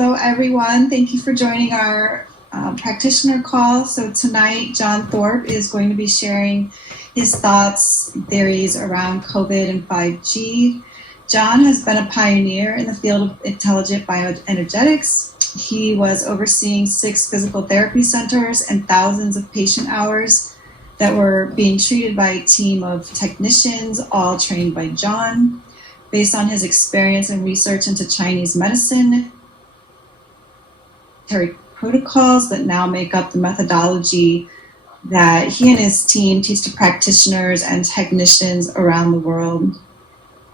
Hello, everyone. Thank you for joining our practitioner call. So tonight, John Thorp is going to be sharing his thoughts, theories around COVID and 5G. John has been a pioneer in the field of intelligent bioenergetics. He was overseeing 6 physical therapy centers and thousands of patient hours that were being treated by a team of technicians, all trained by John. Based on his experience and research into Chinese medicine, protocols that now make up the methodology that he and his team teach to practitioners and technicians around the world.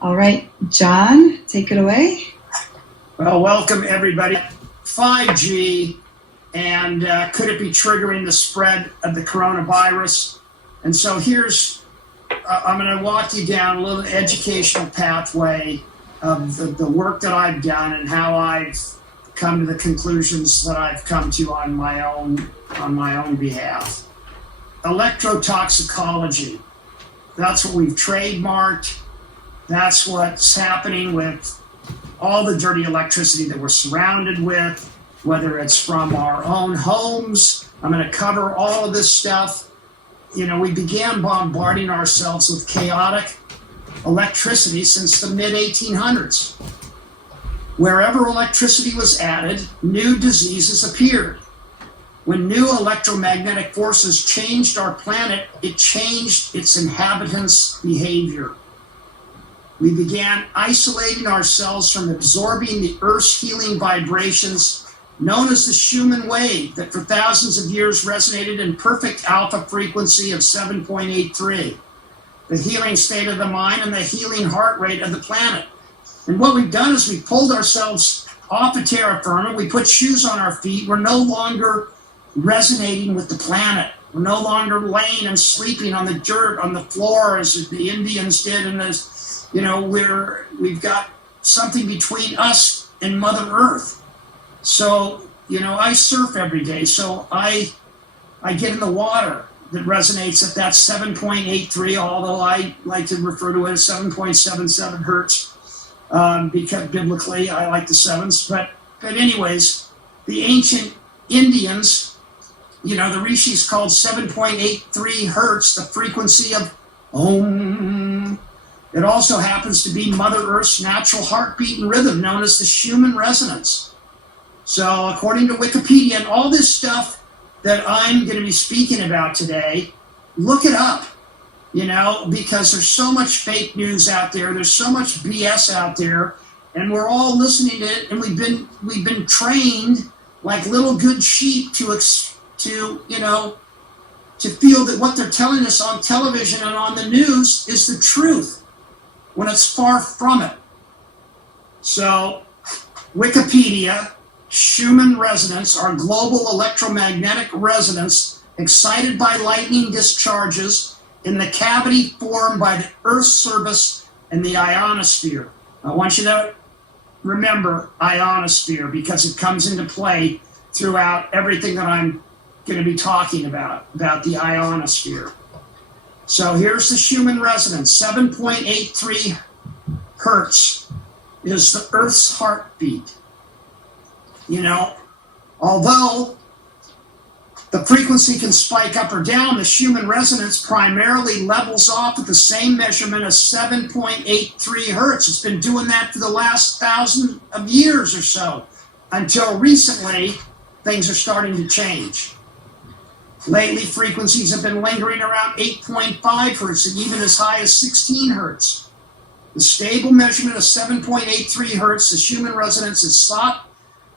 All right, John, take it away. Well, welcome everybody. 5G, and could it be triggering the spread of the coronavirus? And so I'm going to walk you down a little educational pathway of the work that I've done and how I've come to the conclusions that I've come to on my own behalf. Electro Toxicology. That's what we've trademarked. That's what's happening with all the dirty electricity that we're surrounded with, whether it's from our own homes. I'm going to cover all of this stuff. You know, we began bombarding ourselves with chaotic electricity since the mid-1800s. Wherever electricity was added, new diseases appeared. When new electromagnetic forces changed our planet, it changed its inhabitants' behavior. We began isolating ourselves from absorbing the Earth's healing vibrations known as the Schumann wave that for thousands of years resonated in perfect alpha frequency of 7.83, the healing state of the mind and the healing heart rate of the planet. And what we've done is we pulled ourselves off of terra firma, we put shoes on our feet, we're no longer resonating with the planet. We're no longer laying and sleeping on the dirt, on the floor as the Indians did, and as you know, we've got something between us and Mother Earth. So, you know, I surf every day, so I get in the water that resonates at that 7.83, although I like to refer to it as 7.77 hertz, because biblically I like the sevens. But anyways, the ancient Indians, you know, the rishis called 7.83 hertz the frequency of Om. It also happens to be Mother Earth's natural heartbeat and rhythm, known as the Schumann resonance. So according to Wikipedia and all this stuff that I'm going to be speaking about today, look it up, you know, because there's so much fake news out there. There's so much BS out there, and we're all listening to it. And we've been trained like little good sheep to feel that what they're telling us on television and on the news is the truth, when it's far from it. So Wikipedia. Schumann resonance are global electromagnetic resonance excited by lightning discharges in the cavity formed by the Earth's surface and the ionosphere. I want you to remember ionosphere because it comes into play throughout everything that I'm going to be talking about the ionosphere. So here's the Schumann resonance. 7.83 hertz is the Earth's heartbeat. You know, although the frequency can spike up or down, the Schumann resonance primarily levels off at the same measurement as 7.83 hertz. It's been doing that for the last 1,000 of years or so. Until recently, things are starting to change. Lately, frequencies have been lingering around 8.5 hertz and even as high as 16 hertz. The stable measurement of 7.83 hertz, the Schumann resonance, is thought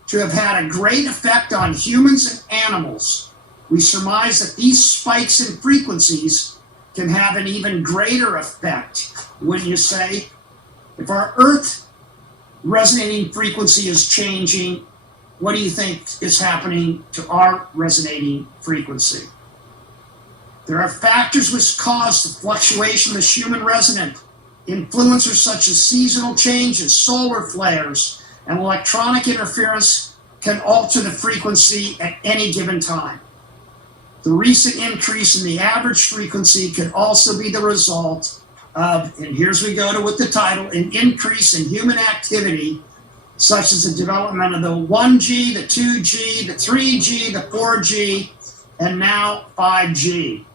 to have had a great effect on humans and animals. We surmise that these spikes in frequencies can have an even greater effect. When you say, if our Earth resonating frequency is changing, what do you think is happening to our resonating frequency? There are factors which cause the fluctuation of the Schumann resonant. Influencers such as seasonal changes, solar flares, and electronic interference can alter the frequency at any given time. The recent increase in the average frequency could also be the result of, and here's we go to with the title, an increase in human activity such as the development of the 1G, the 2G, the 3G, the 4G, and now 5G.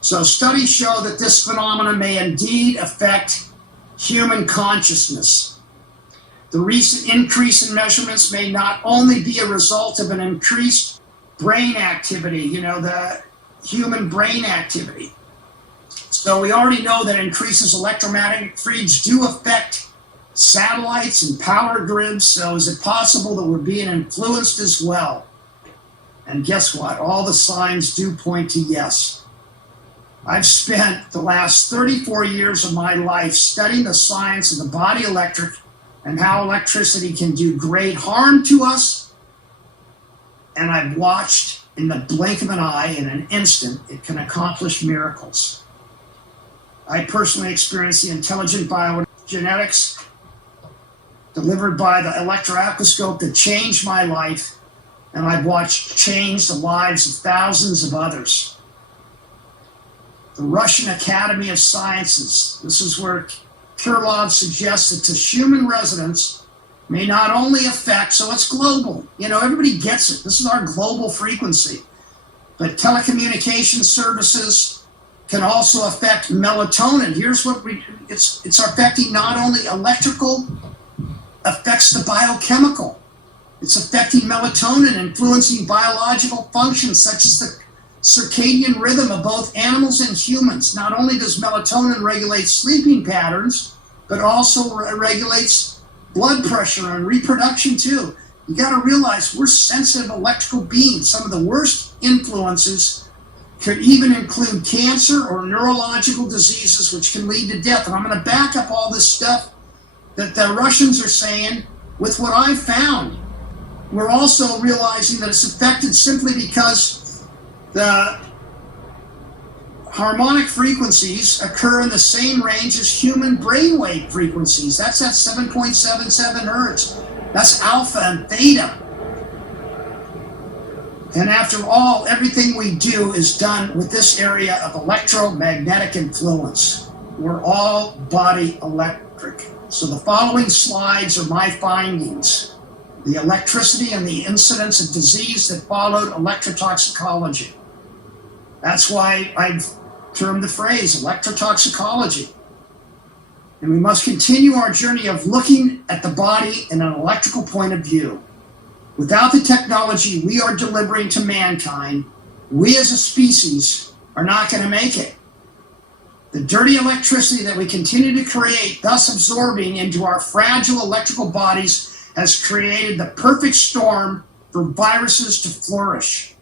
So studies show that this phenomenon may indeed affect human consciousness. The recent increase in measurements may not only be a result of an increased brain activity, the human brain activity. So we already know that increases electromagnetic fields do affect satellites and power grids. So is it possible that we're being influenced as well? And guess what? All the signs do point to yes. I've spent the last 34 years of my life studying the science of the body electric and how electricity can do great harm to us. And I've watched in the blink of an eye, in an instant, it can accomplish miracles. I personally experienced the intelligent biogenetics delivered by the Ecoscope that changed my life, and I've watched change the lives of thousands of others. The Russian Academy of Sciences, this is where Kirillov suggests that the human residents may not only affect, so it's global, everybody gets it, this is our global frequency, but telecommunication services can also affect melatonin. Here's what it's affecting not only electrical, affects the biochemical. It's affecting melatonin, influencing biological functions such as the circadian rhythm of both animals and humans. Not only does melatonin regulate sleeping patterns, but also regulates blood pressure and reproduction too. You got to realize we're sensitive electrical beings. Some of the worst influences could even include cancer or neurological diseases, which can lead to death. And I'm going to back up all this stuff that the Russians are saying with what I found. We're also realizing that it's affected simply because the harmonic frequencies occur in the same range as human brainwave frequencies. That's at 7.77 hertz. That's alpha and theta. And after all, everything we do is done with this area of electromagnetic influence. We're all body electric. So the following slides are my findings. The electricity and the incidence of disease that followed electro toxicology. That's why I've termed the phrase electro toxicology. And we must continue our journey of looking at the body in an electrical point of view. Without the technology we are delivering to mankind, we as a species are not going to make it. The dirty electricity that we continue to create, thus absorbing into our fragile electrical bodies, has created the perfect storm for viruses to flourish.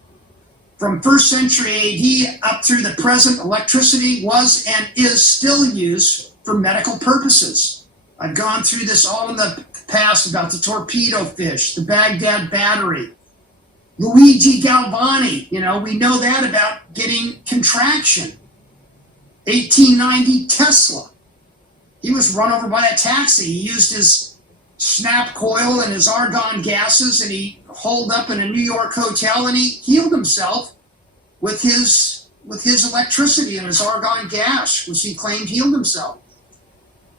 From 1st century AD up through the present, electricity was and is still used for medical purposes. I've gone through this all in the past about the torpedo fish, the Baghdad battery, Luigi Galvani, we know that about getting contraction. 1890 Tesla, he was run over by a taxi. He used his snap coil and his argon gases, and he holed up in a New York hotel, and he healed himself with his electricity and his argon gas, which he claimed healed himself.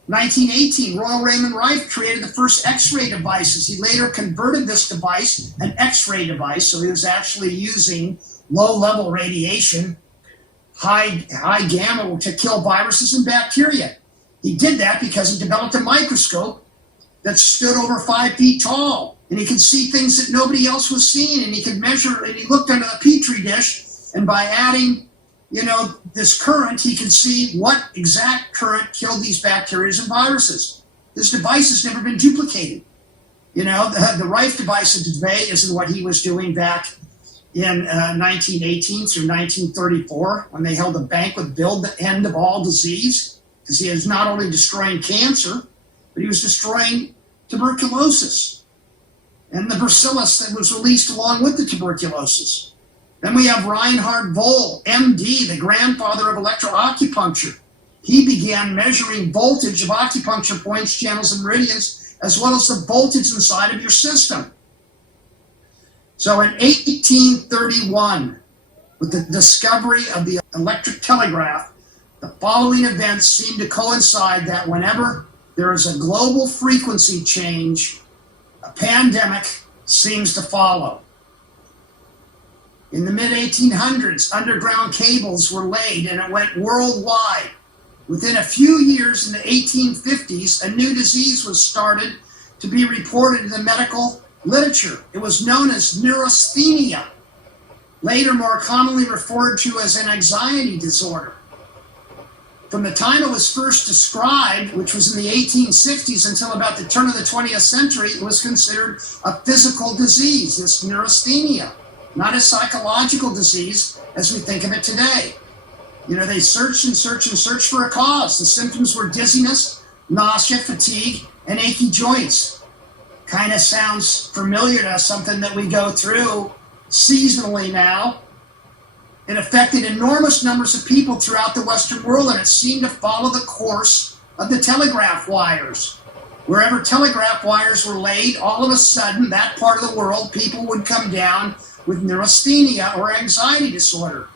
1918, Royal Raymond Rife created the first X-ray devices. He later converted this device, an X-ray device, so he was actually using low-level radiation, high gamma, to kill viruses and bacteria. He did that because he developed a microscope that stood over 5 feet tall, and he could see things that nobody else was seeing, and he could measure, and he looked under the petri dish, and by adding this current, he could see what exact current killed these bacteria and viruses. This device has never been duplicated. The Rife device of today isn't what he was doing back in 1918 through 1934, when they held a banquet billed the end of all disease, because he was not only destroying cancer, but he was destroying tuberculosis and the bacillus that was released along with the tuberculosis. Then we have Reinhard Voll, MD, the grandfather of electroacupuncture. He began measuring voltage of acupuncture points, channels, and meridians, as well as the voltage inside of your system. So in 1831, with the discovery of the electric telegraph, the following events seem to coincide: that whenever there is a global frequency change, a pandemic seems to follow. In the mid-1800s, underground cables were laid and it went worldwide. Within a few years in the 1850s, a new disease was started to be reported in the medical literature. It was known as Neurostemia, later more commonly referred to as an anxiety disorder. From the time it was first described, which was in the 1860s, until about the turn of the 20th century, it was considered a physical disease, this neurasthenia, not a psychological disease as we think of it today. You know, they searched and searched and searched for a cause. The symptoms were dizziness, nausea, fatigue, and achy joints. Kind of sounds familiar to us, something that we go through seasonally now. It affected enormous numbers of people throughout the Western world, and it seemed to follow the course of the telegraph wires. Wherever telegraph wires were laid, all of a sudden, that part of the world, people would come down with neurasthenia or anxiety disorder.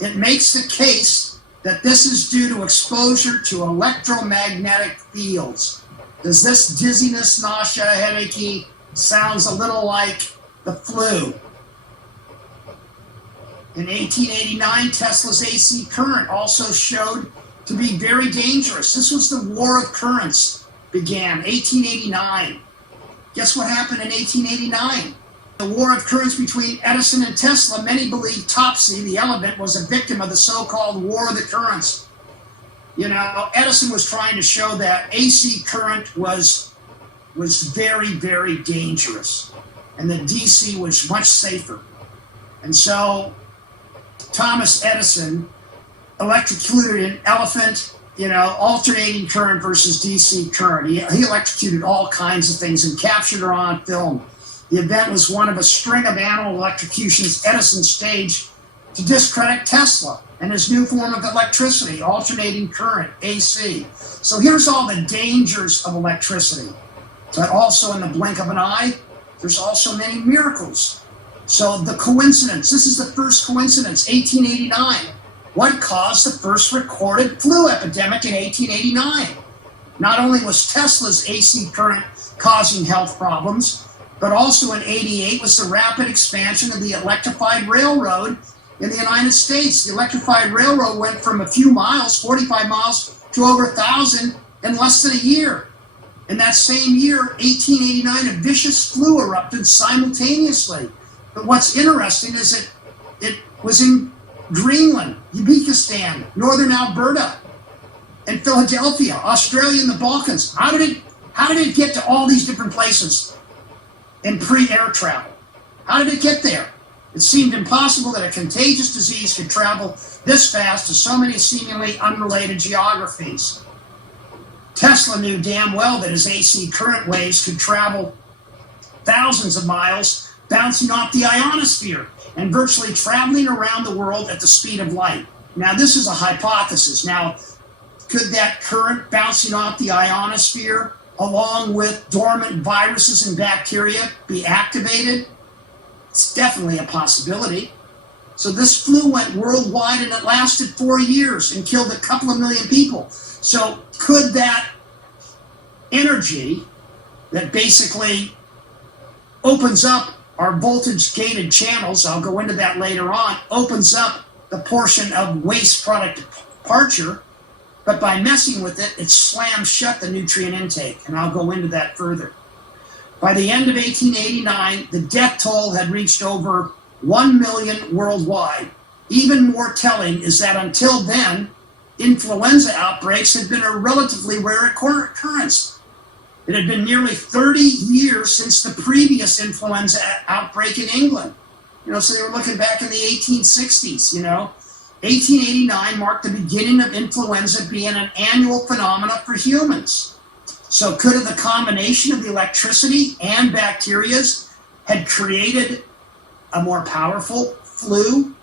It makes the case that this is due to exposure to electromagnetic fields. Does this dizziness, nausea, headachy sounds a little like the flu? In 1889, Tesla's AC current also showed to be very dangerous. This was the War of Currents began, 1889. Guess what happened in 1889? The War of Currents between Edison and Tesla, many believe Topsy, the element, was a victim of the so-called War of the Currents. You know, Edison was trying to show that AC current was very, very dangerous, and that DC was much safer. And so Thomas Edison electrocuted an elephant, you know, alternating current versus DC current. He electrocuted all kinds of things and captured it on film. The event was one of a string of animal electrocutions Edison staged to discredit Tesla and his new form of electricity, alternating current, AC. So here's all the dangers of electricity. But also in the blink of an eye, there's also many miracles. So the coincidence, this is the first coincidence, 1889. What caused the first recorded flu epidemic in 1889? Not only was Tesla's AC current causing health problems, but also in 88 was the rapid expansion of the electrified railroad in the United States. The electrified railroad went from a few miles, 45 miles, to over 1,000 in less than a year. In that same year, 1889, a vicious flu erupted simultaneously. But what's interesting is that it was in Greenland, Uzbekistan, northern Alberta, and Philadelphia, Australia, and the Balkans. How did it get to all these different places in pre-air travel? How did it get there? It seemed impossible that a contagious disease could travel this fast to so many seemingly unrelated geographies. Tesla knew damn well that his AC current waves could travel thousands of miles, bouncing off the ionosphere and virtually traveling around the world at the speed of light. Now, this is a hypothesis. Now, could that current bouncing off the ionosphere, along with dormant viruses and bacteria, be activated? It's definitely a possibility. So this flu went worldwide and it lasted 4 years and killed a couple of million people. So could that energy that basically opens up our voltage-gated channels, I'll go into that later on, opens up the portion of waste product departure, but by messing with it, it slams shut the nutrient intake, and I'll go into that further. By the end of 1889, the death toll had reached over 1 million worldwide. Even more telling is that until then, influenza outbreaks had been a relatively rare occurrence. It had been nearly 30 years since the previous influenza outbreak in England. You know, so they were looking back in the 1860s, you know. 1889 marked the beginning of influenza being an annual phenomena for humans. So could the combination of the electricity and bacterias had created a more powerful flu?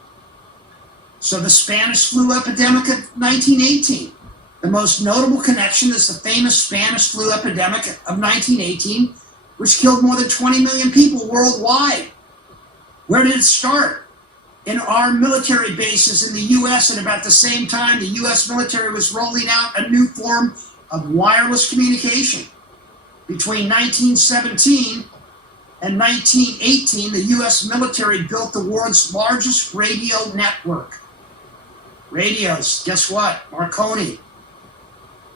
So the Spanish Flu Epidemic of 1918. The most notable connection is the famous Spanish Flu Epidemic of 1918, which killed more than 20 million people worldwide. Where did it start? In our military bases in the U.S. at about the same time the U.S. military was rolling out a new form of wireless communication. Between 1917 and 1918, the US military built the world's largest radio network. Radios, guess what? Marconi.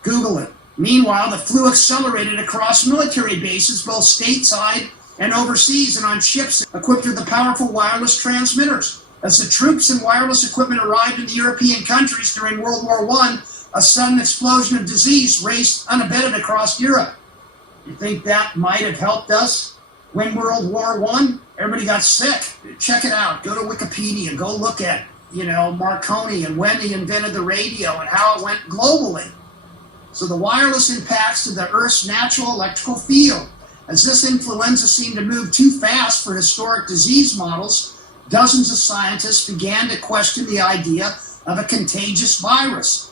Google it. Meanwhile, the flu accelerated across military bases, both stateside and overseas, and on ships equipped with the powerful wireless transmitters. As the troops and wireless equipment arrived in the European countries during World War I, a sudden explosion of disease raced unabated across Europe. You think that might have helped us win World War I? Everybody got sick. Check it out. Go to Wikipedia. Go look at, Marconi and when he invented the radio and how it went globally. So the wireless impacts to the Earth's natural electrical field. As this influenza seemed to move too fast for historic disease models, dozens of scientists began to question the idea of a contagious virus.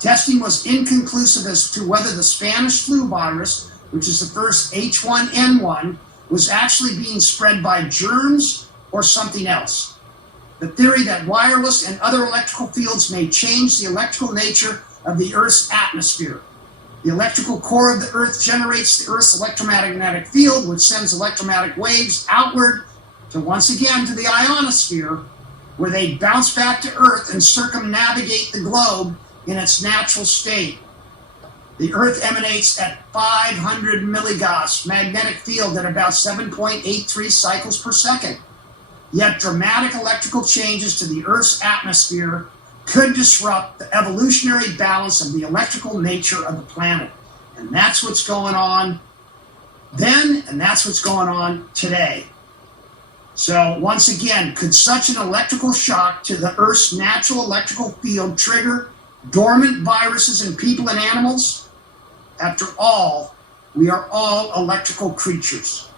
Testing was inconclusive as to whether the Spanish flu virus, which is the first H1N1, was actually being spread by germs or something else. The theory that wireless and other electrical fields may change the electrical nature of the Earth's atmosphere. The electrical core of the Earth generates the Earth's electromagnetic field, which sends electromagnetic waves outward to once again to the ionosphere, where they bounce back to Earth and circumnavigate the globe in its natural state. The Earth emanates at 500 milligauss magnetic field at about 7.83 cycles per second. Yet dramatic electrical changes to the Earth's atmosphere could disrupt the evolutionary balance of the electrical nature of the planet. And that's what's going on then, and that's what's going on today. So once again, could such an electrical shock to the Earth's natural electrical field trigger dormant viruses in people and animals? After all, we are all electrical creatures.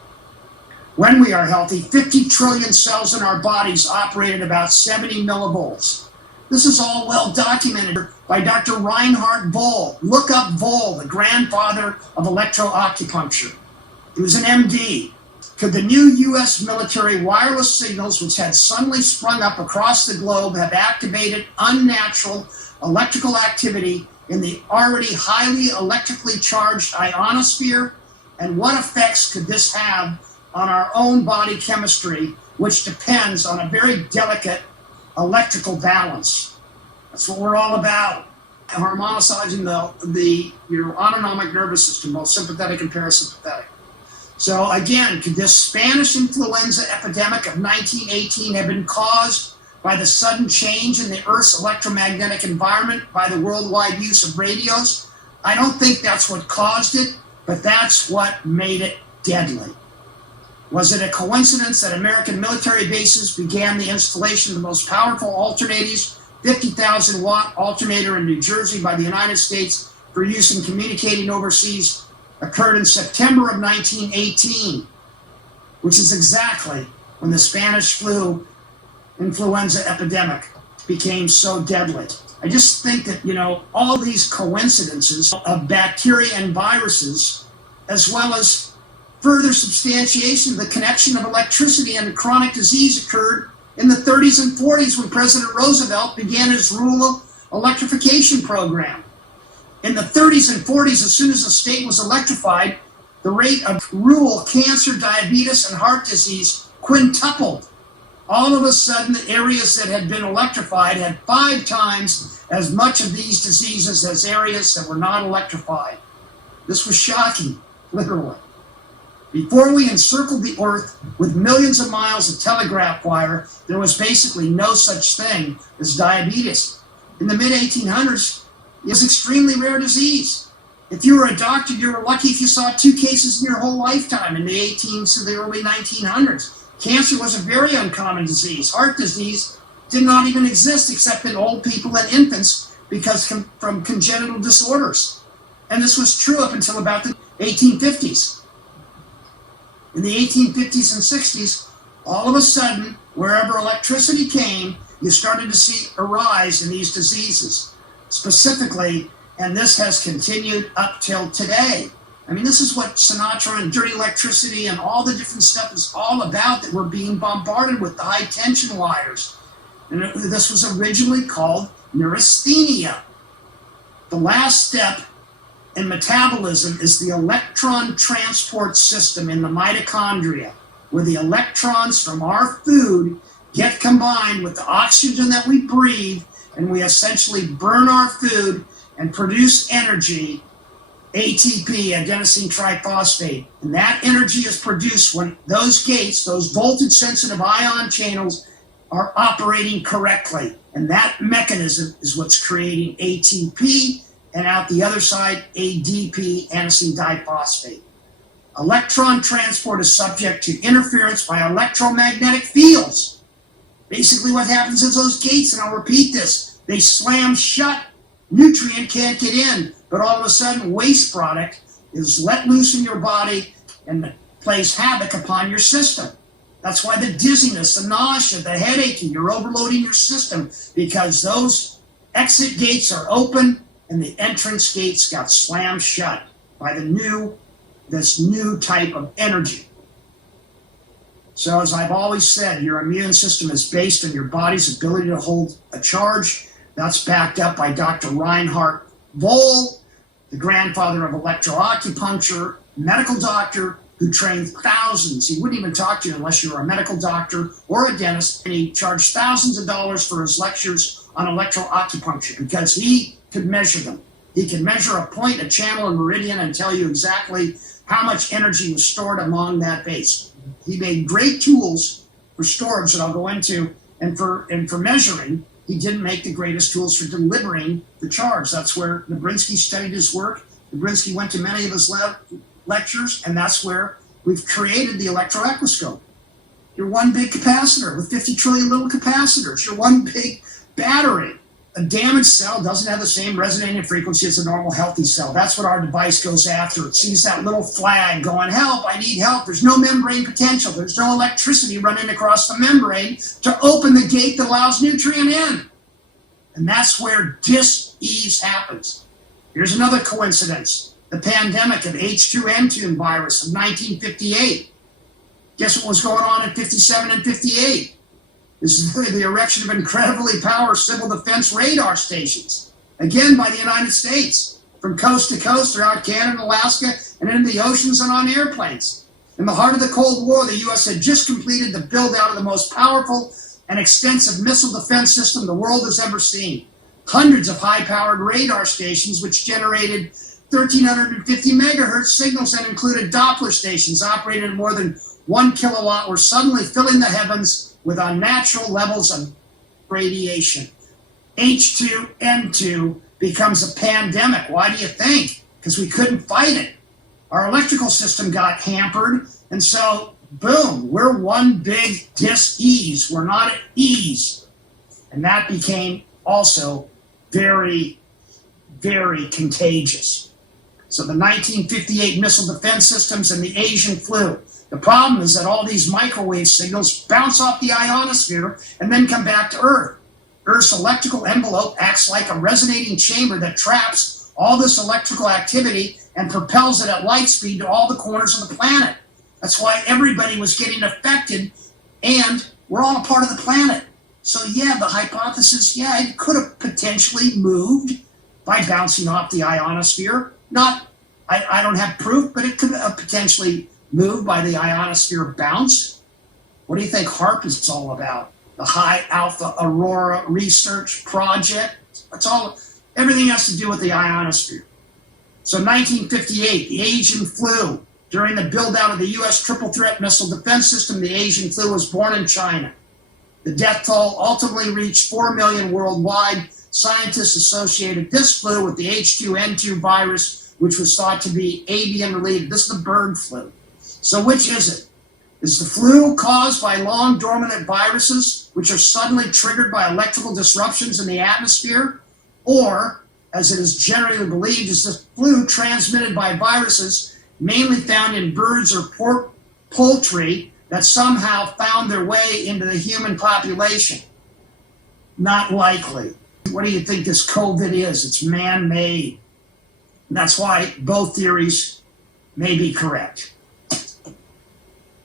When we are healthy, 50 trillion cells in our bodies operate at about 70 millivolts. This is all well documented by Dr. Reinhard Voll. Look up Voll, the grandfather of electroacupuncture. He was an MD. Could the new US military wireless signals, which had suddenly sprung up across the globe, have activated unnatural electrical activity in the already highly electrically charged ionosphere? And what effects could this have on our own body chemistry, which depends on a very delicate electrical balance? That's what we're all about. Harmonizing your autonomic nervous system, both sympathetic and parasympathetic. So again, could this Spanish influenza epidemic of 1918 have been caused by the sudden change in the Earth's electromagnetic environment by the worldwide use of radios? I don't think that's what caused it, but that's what made it deadly. Was it a coincidence that American military bases began the installation of the most powerful alternators, 50,000 watt alternator in New Jersey by the United States for use in communicating overseas, occurred in September of 1918, which is exactly when the Spanish flu influenza epidemic became so deadly. I just think that, all these coincidences of bacteria and viruses, as well as further substantiation of the connection of electricity and chronic disease, occurred in the 30s and 40s when President Roosevelt began his rural electrification program. In the 30s and 40s, as soon as the state was electrified, the rate of rural cancer, diabetes, and heart disease quintupled. All of a sudden, the areas that had been electrified had 5 times as much of these diseases as areas that were not electrified. This was shocking, literally. Before we encircled the Earth with millions of miles of telegraph wire, there was basically no such thing as diabetes. In the mid-1800s, it was an extremely rare disease. If you were a doctor, you were lucky if you saw 2 cases in your whole lifetime in the 18s to the early 1900s. Cancer was a very uncommon disease. Heart disease did not even exist except in old people and infants because from congenital disorders. And this was true up until about the 1850s. In the 1850s and 60s, all of a sudden, wherever electricity came, you started to see a rise in these diseases. Specifically, and this has continued up till today. I mean, this is what Sinatra and dirty electricity and all the different stuff is all about, that we're being bombarded with the high tension wires. And this was originally called neurasthenia. The last step in metabolism is the electron transport system in the mitochondria, where the electrons from our food get combined with the oxygen that we breathe, and we essentially burn our food and produce energy, ATP, adenosine triphosphate. And that energy is produced when those gates, those voltage-sensitive ion channels, are operating correctly. And that mechanism is what's creating ATP, and out the other side, ADP, adenosine diphosphate. Electron transport is subject to interference by electromagnetic fields. Basically what happens is those gates, and I'll repeat this, they slam shut, nutrient can't get in, but all of a sudden waste product is let loose in your body and plays havoc upon your system. That's why the dizziness, the nausea, the headaching, you're overloading your system because those exit gates are open and the entrance gates got slammed shut by this new type of energy. So as I've always said, your immune system is based on your body's ability to hold a charge. That's backed up by Dr. Reinhard Voll, the grandfather of electroacupuncture, medical doctor who trained thousands. He wouldn't even talk to you unless you were a medical doctor or a dentist, and he charged thousands of dollars for his lectures on electroacupuncture because he could measure them. He could measure a point, a channel, a meridian, and tell you exactly how much energy was stored along that base. He made great tools for storage that I'll go into, and for measuring. He didn't make the greatest tools for delivering the charge. That's where Nabrinsky studied his work. Nabrinsky went to many of his lectures, and that's where we've created the Electro-Ecoscope. You're one big capacitor with 50 trillion little capacitors. You're one big battery. A damaged cell doesn't have the same resonating frequency as a normal healthy cell. That's what our device goes after. It sees that little flag going, help, I need help. There's no membrane potential. There's no electricity running across the membrane to open the gate that allows nutrient in. And that's where dis-ease happens. Here's another coincidence. The pandemic of H2N2 virus of 1958. Guess what was going on in 57 and 58? This is the erection of incredibly powerful civil defense radar stations, again by the United States, from coast to coast throughout Canada and Alaska, and in the oceans and on airplanes. In the heart of the Cold War, the U.S. had just completed the build-out of the most powerful and extensive missile defense system the world has ever seen. Hundreds of high-powered radar stations, which generated 1,350 megahertz signals and included Doppler stations operating at more than 1 kilowatt, were suddenly filling the heavens with unnatural levels of radiation. H2N2 becomes a pandemic. Why do you think? Because we couldn't fight it. Our electrical system got hampered, and so, boom, we're one big dis-ease. We're not at ease. And that became also very, very contagious. So the 1958 missile defense systems and the Asian flu. The problem is that all these microwave signals bounce off the ionosphere and then come back to Earth. Earth's electrical envelope acts like a resonating chamber that traps all this electrical activity and propels it at light speed to all the corners of the planet. That's why everybody was getting affected, and we're all a part of the planet. So yeah, the hypothesis, yeah, it could have potentially moved by bouncing off the ionosphere. I don't have proof, but it could have potentially moved by the ionosphere bounce. What do you think HARP is all about? The High Alpha Aurora Research Project. Everything has to do with the ionosphere. So 1958, the Asian flu. During the build-out of the U.S. triple threat missile defense system, the Asian flu was born in China. The death toll ultimately reached 4 million worldwide. Scientists associated this flu with the H2N2 virus, which was thought to be avian-related. This is the bird flu. So which is it? Is the flu caused by long dormant viruses, which are suddenly triggered by electrical disruptions in the atmosphere? Or, as it is generally believed, is the flu transmitted by viruses mainly found in birds or poultry that somehow found their way into the human population? Not likely. What do you think this COVID is? It's man-made. And that's why both theories may be correct.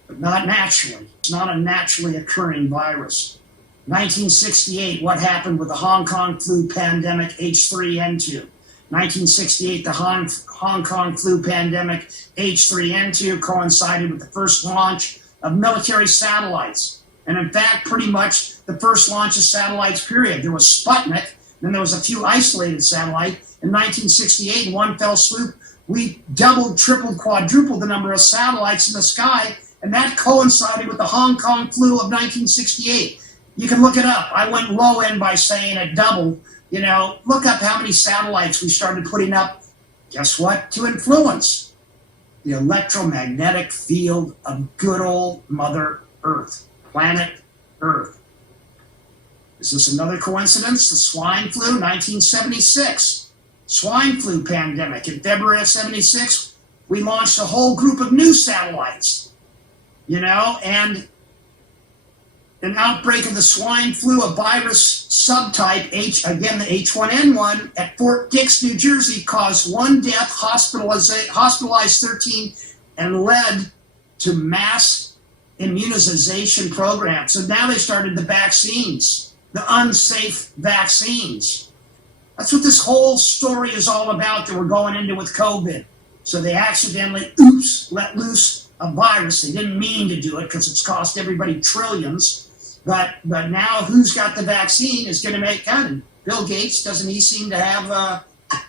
But not naturally. It's not a naturally occurring virus. 1968, what happened with the Hong Kong flu pandemic H3N2? 1968, the Hong Kong flu pandemic, H3N2, coincided with the first launch of military satellites. And in fact, pretty much the first launch of satellites, period. There was Sputnik, then there was a few isolated satellites. In 1968, in one fell swoop, we doubled, tripled, quadrupled the number of satellites in the sky, and that coincided with the Hong Kong flu of 1968. You can look it up. I went low end by saying it doubled. You know, look up how many satellites we started putting up. Guess what? To influence the electromagnetic field of good old Mother Earth, planet Earth. Is this another coincidence? The swine flu, 1976. Swine flu pandemic. In February of 76, we launched a whole group of new satellites, you know, and an outbreak of the swine flu, a virus subtype, the H1N1, at Fort Dix, New Jersey, caused one death, hospitalized 13, and led to mass immunization programs. So now they started the vaccines, the unsafe vaccines. That's what this whole story is all about that we're going into with COVID. So they accidentally, let loose a virus. They didn't mean to do it because it's cost everybody trillions. But now who's got the vaccine is going to make kind of Bill Gates, doesn't he seem to have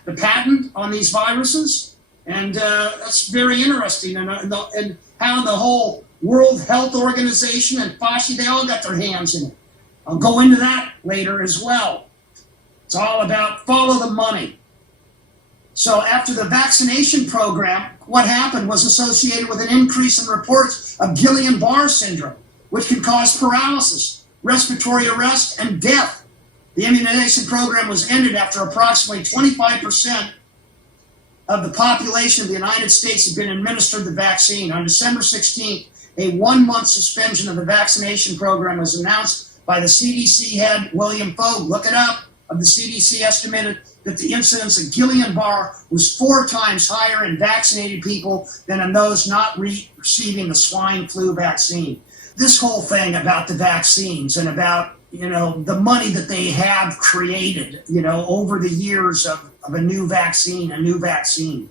the patent on these viruses? And that's very interesting. And how the whole World Health Organization and Fauci, they all got their hands in it. I'll go into that later as well. It's all about follow the money. So after the vaccination program, what happened was associated with an increase in reports of Guillain-Barré syndrome, which can cause paralysis, respiratory arrest, and death. The immunization program was ended after approximately 25% of the population of the United States had been administered the vaccine. On December 16th, a 1-month suspension of the vaccination program was announced by the CDC head, William Fogg. Look it up. Of the CDC estimated that the incidence of Guillain-Barré was 4 times higher in vaccinated people than in those not receiving the swine flu vaccine. This whole thing about the vaccines and about, you know, the money that they have created, you know, over the years of a new vaccine.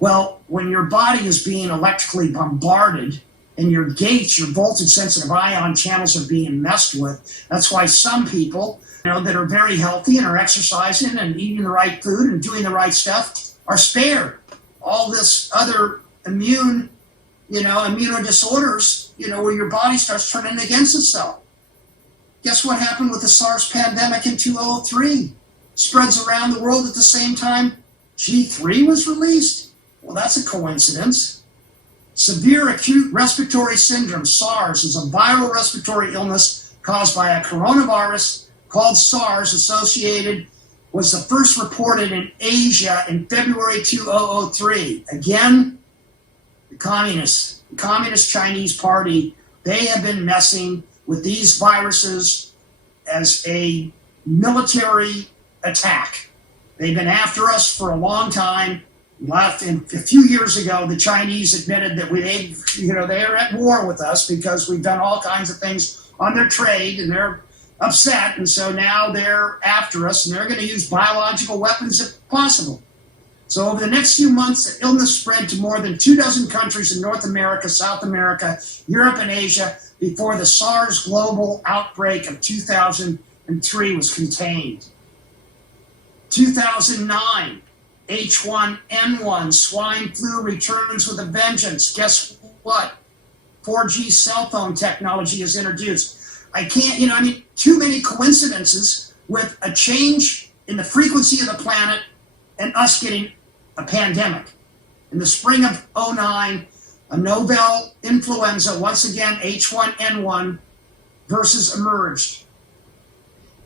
Well, when your body is being electrically bombarded and your gates, your voltage sensitive ion channels are being messed with, that's why some people, you know, that are very healthy and are exercising and eating the right food and doing the right stuff are spared all this other immuno disorders, you know, where your body starts turning against itself. Guess what happened with the Sars pandemic in 2003? Spreads around the world at the same time G3 was released? Well, that's a coincidence. Severe acute respiratory syndrome, SARS, is a viral respiratory illness caused by a coronavirus called SARS was the first reported in Asia in February 2003. Again, the Communist Chinese Party, they have been messing with these viruses as a military attack. They've been after us for a long time. A few years ago, the Chinese admitted that they are at war with us because we've done all kinds of things on their trade, and they're upset, and so now they're after us, and they're going to use biological weapons if possible. So over the next few months, the illness spread to more than 24 countries in North America, South America, Europe, and Asia before the SARS global outbreak of 2003 was contained. 2009, H1N1, swine flu returns with a vengeance. Guess what? 4G cell phone technology is introduced. Too many coincidences with a change in the frequency of the planet and us getting a pandemic. In the spring of 2009, a novel influenza, once again H1N1 versus emerged.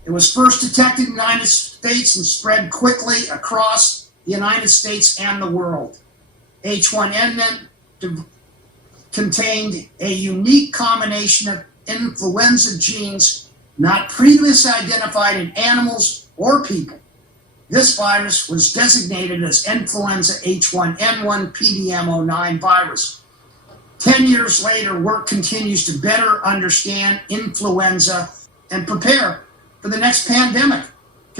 It was first detected in the United States and spread quickly across the United States and the world. H1N1 contained a unique combination of influenza genes not previously identified in animals or people. This virus was designated as influenza H1N1 PDM09 virus. 10 years later, work continues to better understand influenza and prepare for the next pandemic.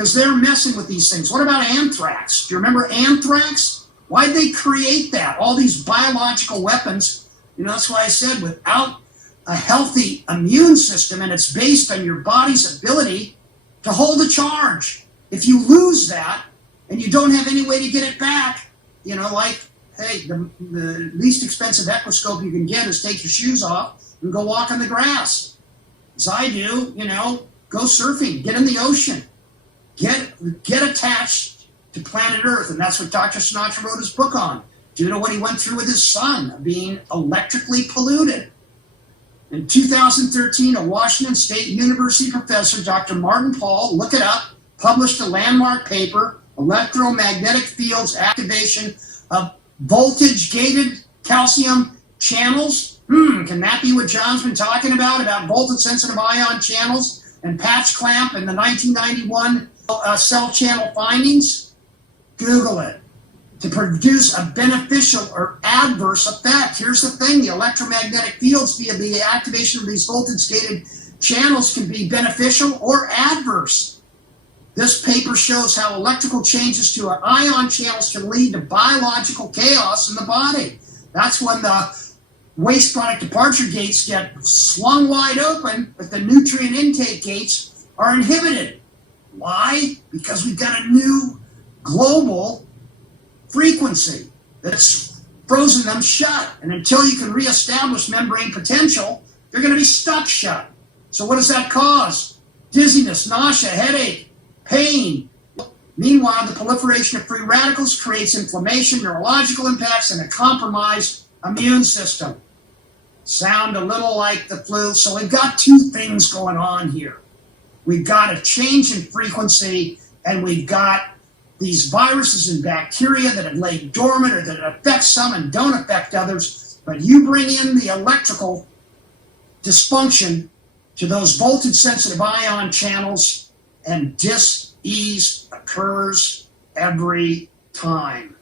because they're messing with these things. What about anthrax? Do you remember anthrax? Why'd they create that? All these biological weapons. You know, that's why I said without a healthy immune system, and it's based on your body's ability to hold a charge. If you lose that and you don't have any way to get it back, you know, like, hey, the least expensive Ecoscope you can get is take your shoes off and go walk on the grass. As I do, you know, go surfing, get in the ocean, get attached to planet Earth. And that's what Dr. Sinatra wrote his book on, due to what he went through with his son, being electrically polluted. In 2013, a Washington State University professor, Dr. Martin Paul, look it up, published a landmark paper, Electromagnetic Fields Activation of Voltage-Gated Calcium Channels. Can that be what John's been talking about voltage-sensitive ion channels and patch clamp and the 1991 cell channel findings? Google it. To produce a beneficial or adverse effect. Here's the thing, the electromagnetic fields via the activation of these voltage-gated channels can be beneficial or adverse. This paper shows how electrical changes to ion channels can lead to biological chaos in the body. That's when the waste product departure gates get slung wide open, but the nutrient intake gates are inhibited. Why? Because we've got a new global frequency that's frozen them shut. And until you can reestablish membrane potential, they're going to be stuck shut. So what does that cause? Dizziness, nausea, headache, pain. Meanwhile, the proliferation of free radicals creates inflammation, neurological impacts, and a compromised immune system. Sound a little like the flu. So we've got two things going on here. We've got a change in frequency, and we've got these viruses and bacteria that have laid dormant or that affect some and don't affect others. But you bring in the electrical dysfunction to those voltage-sensitive ion channels, and dis-ease occurs every time.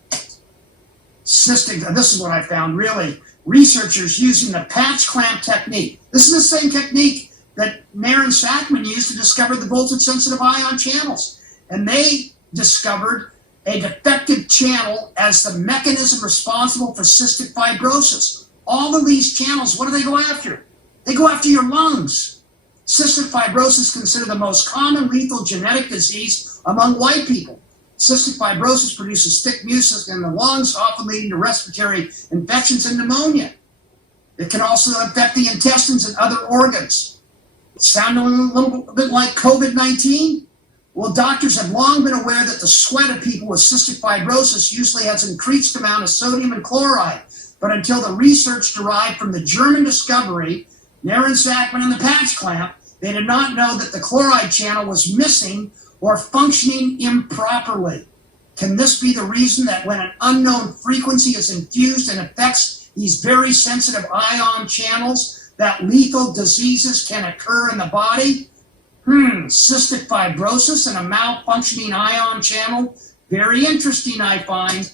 Cystic, this is what I found really, researchers using the patch clamp technique. This is the same technique that Nair and Sackman used to discover the voltage-sensitive ion channels. And they discovered a defective channel as the mechanism responsible for cystic fibrosis. All of these channels, what do they go after? They go after your lungs. Cystic fibrosis is considered the most common lethal genetic disease among white people. Cystic fibrosis produces thick mucus in the lungs, often leading to respiratory infections and pneumonia. It can also affect the intestines and other organs. Sound a little bit like COVID-19? Well, doctors have long been aware that the sweat of people with cystic fibrosis usually has an increased amount of sodium and chloride. But until the research derived from the German discovery, Nair and Sackman and the patch clamp, they did not know that the chloride channel was missing or functioning improperly. Can this be the reason that when an unknown frequency is infused and affects these very sensitive ion channels, that lethal diseases can occur in the body? Cystic fibrosis and a malfunctioning ion channel. Very interesting, I find.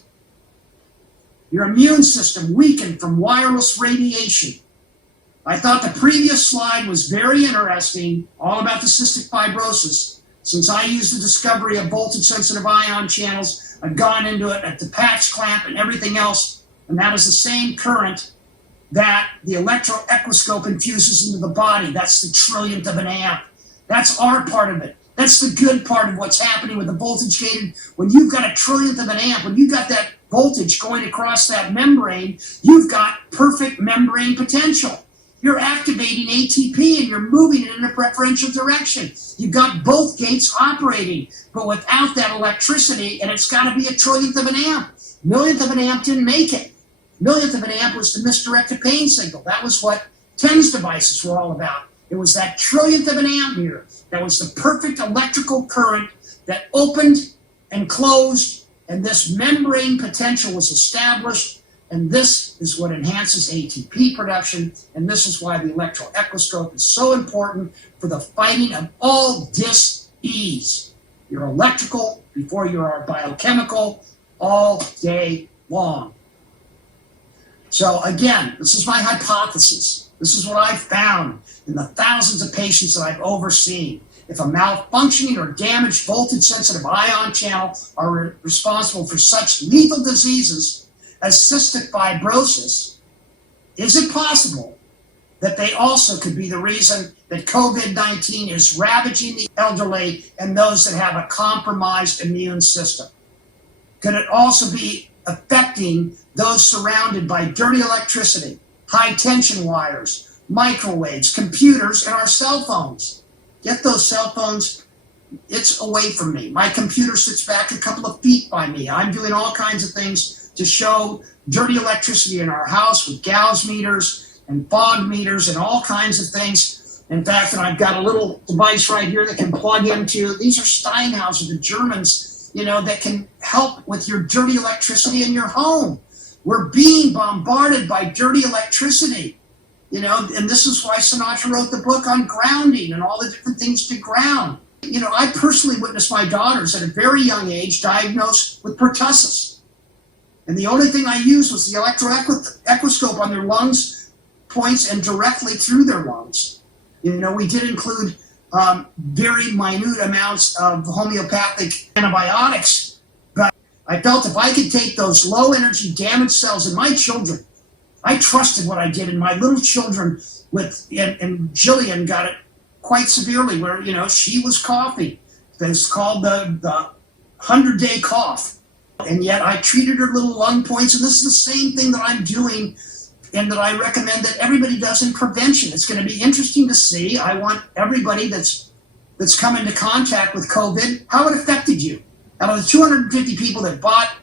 Your immune system weakened from wireless radiation. I thought the previous slide was very interesting, all about the cystic fibrosis. Since I used the discovery of voltage-sensitive ion channels, I've gone into it at the patch clamp and everything else, and that is the same current that the Electro-Ecoscope infuses into the body. That's the trillionth of an amp. That's our part of it. That's the good part of what's happening with the voltage-gated. When you've got a trillionth of an amp, when you've got that voltage going across that membrane, you've got perfect membrane potential. You're activating ATP and you're moving it in a preferential direction. You've got both gates operating, but without that electricity, and it's got to be a trillionth of an amp. Millionth of an amp didn't make it. Millionth of an amp was to misdirect a pain signal. That was what TENS devices were all about. It was that trillionth of an ampere that was the perfect electrical current that opened and closed, and this membrane potential was established, and this is what enhances ATP production, and this is why the Electro-Ecoscope is so important for the fighting of all dis-ease. You're electrical before you are biochemical all day long. So again, this is my hypothesis. This is what I've found in the thousands of patients that I've overseen. if a malfunctioning or damaged voltage-sensitive ion channel are responsible for such lethal diseases as cystic fibrosis, is it possible that they also could be the reason that COVID-19 is ravaging the elderly and those that have a compromised immune system? Could it also be affecting those surrounded by dirty electricity, high-tension wires, microwaves, computers, and our cell phones? Get those cell phones, it's away from me. My computer sits back a couple of feet by me. I'm doing all kinds of things to show dirty electricity in our house with Gauss meters and fog meters and all kinds of things. In fact, and I've got a little device right here that can plug into, these are Steinhauser, the Germans, that can help with your dirty electricity in your home. We're being bombarded by dirty electricity, and this is why Sinatra wrote the book on grounding and all the different things to ground. I personally witnessed my daughters at a very young age diagnosed with pertussis. And the only thing I used was the Ecoscope on their lungs points and directly through their lungs. We did include very minute amounts of homeopathic antibiotics, but I felt if I could take those low energy damaged cells in my children, I trusted what I did in my little children and Jillian got it quite severely where, she was coughing. It's called the 100-day cough. And yet I treated her little lung points, and this is the same thing that I'm doing and that I recommend that everybody does in prevention. It's going to be interesting to see. I want everybody that's come into contact with COVID, how it affected you. Out of the 250 people that bought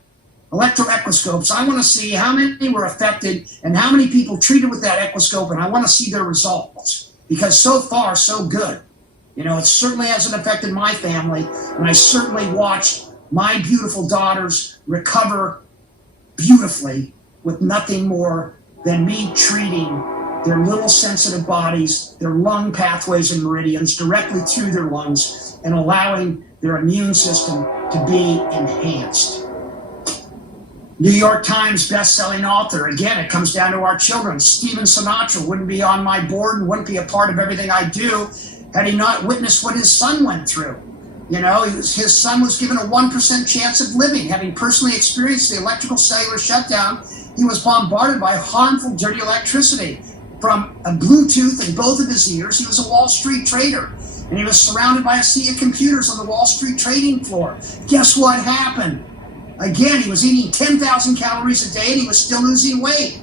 Ecoscopes, I want to see how many were affected and how many people treated with that Ecoscope, and I want to see their results. Because so far, so good. It certainly hasn't affected my family, and I certainly watched my beautiful daughters recover beautifully with nothing more than me treating their little sensitive bodies, their lung pathways and meridians directly through their lungs and allowing their immune system to be enhanced. New York Times best-selling author. Again, it comes down to our children. Steven Sinatra wouldn't be on my board and wouldn't be a part of everything I do had he not witnessed what his son went through. His son was given a 1% chance of living. Having personally experienced the electrical cellular shutdown, he was bombarded by harmful, dirty electricity. From a Bluetooth in both of his ears, he was a Wall Street trader. And he was surrounded by a sea of computers on the Wall Street trading floor. Guess what happened? Again, he was eating 10,000 calories a day and he was still losing weight.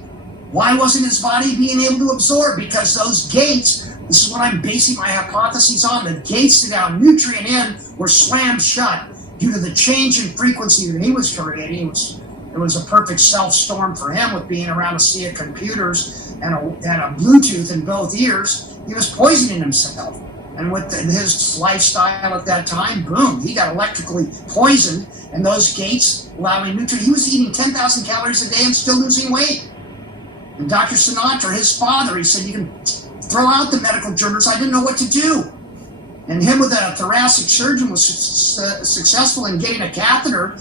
Why wasn't his body being able to absorb? Because those gates, this is what I'm basing my hypotheses on, the gates to allow nutrient in were slammed shut due to the change in frequency that he was creating. It was a perfect self-storm for him with being around a sea of computers and a Bluetooth in both ears. He was poisoning himself. And with his lifestyle at that time, boom, he got electrically poisoned, and those gates allowing nutrient. He was eating 10,000 calories a day and still losing weight. And Dr. Sinatra, his father, he said, you can throw out the medical journals. I didn't know what to do. And him with a thoracic surgeon was successful in getting a catheter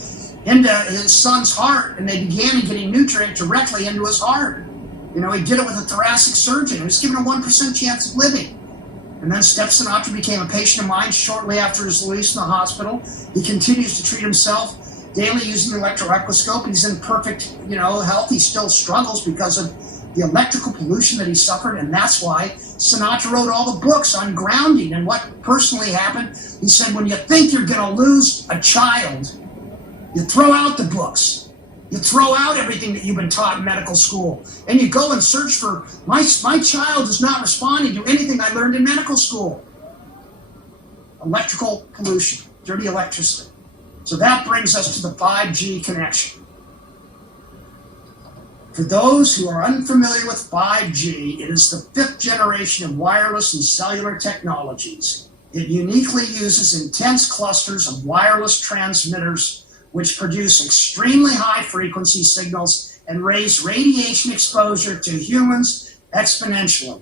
into his son's heart, and they began getting nutrient directly into his heart. He did it with a thoracic surgeon. He was given a 1% chance of living. And then Steph Sinatra became a patient of mine shortly after his release from the hospital. He continues to treat himself daily using the Ecoscope. He's in perfect, health. He still struggles because of the electrical pollution that he suffered, and that's why Sinatra wrote all the books on grounding and what personally happened. He said, when you think you're going to lose a child, you throw out the books. You throw out everything that you've been taught in medical school, and you go and search for, my child is not responding to anything I learned in medical school. Electrical pollution, dirty electricity. So that brings us to the 5G connection. For those who are unfamiliar with 5G, it is the 5th generation of wireless and cellular technologies. It uniquely uses intense clusters of wireless transmitters which produce extremely high frequency signals and raise radiation exposure to humans exponentially.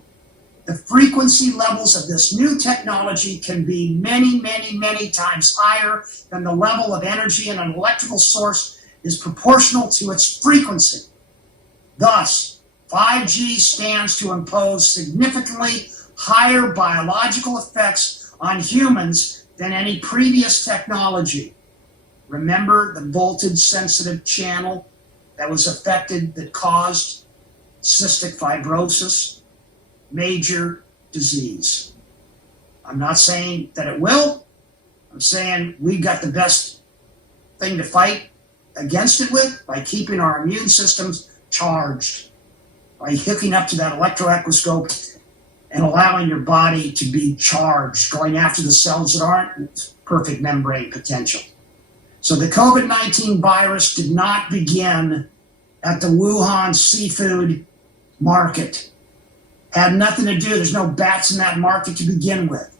The frequency levels of this new technology can be many, many, many times higher than the level of energy in an electrical source is proportional to its frequency. Thus, 5G stands to impose significantly higher biological effects on humans than any previous technology. Remember the voltage-sensitive channel that was affected that caused cystic fibrosis? Major disease. I'm not saying that it will. I'm saying we've got the best thing to fight against it with by keeping our immune systems charged, by hooking up to that Electroecoscope and allowing your body to be charged, going after the cells that aren't perfect membrane potential. So the COVID-19 virus did not begin at the Wuhan seafood market. Had nothing to do, there's no bats in that market to begin with.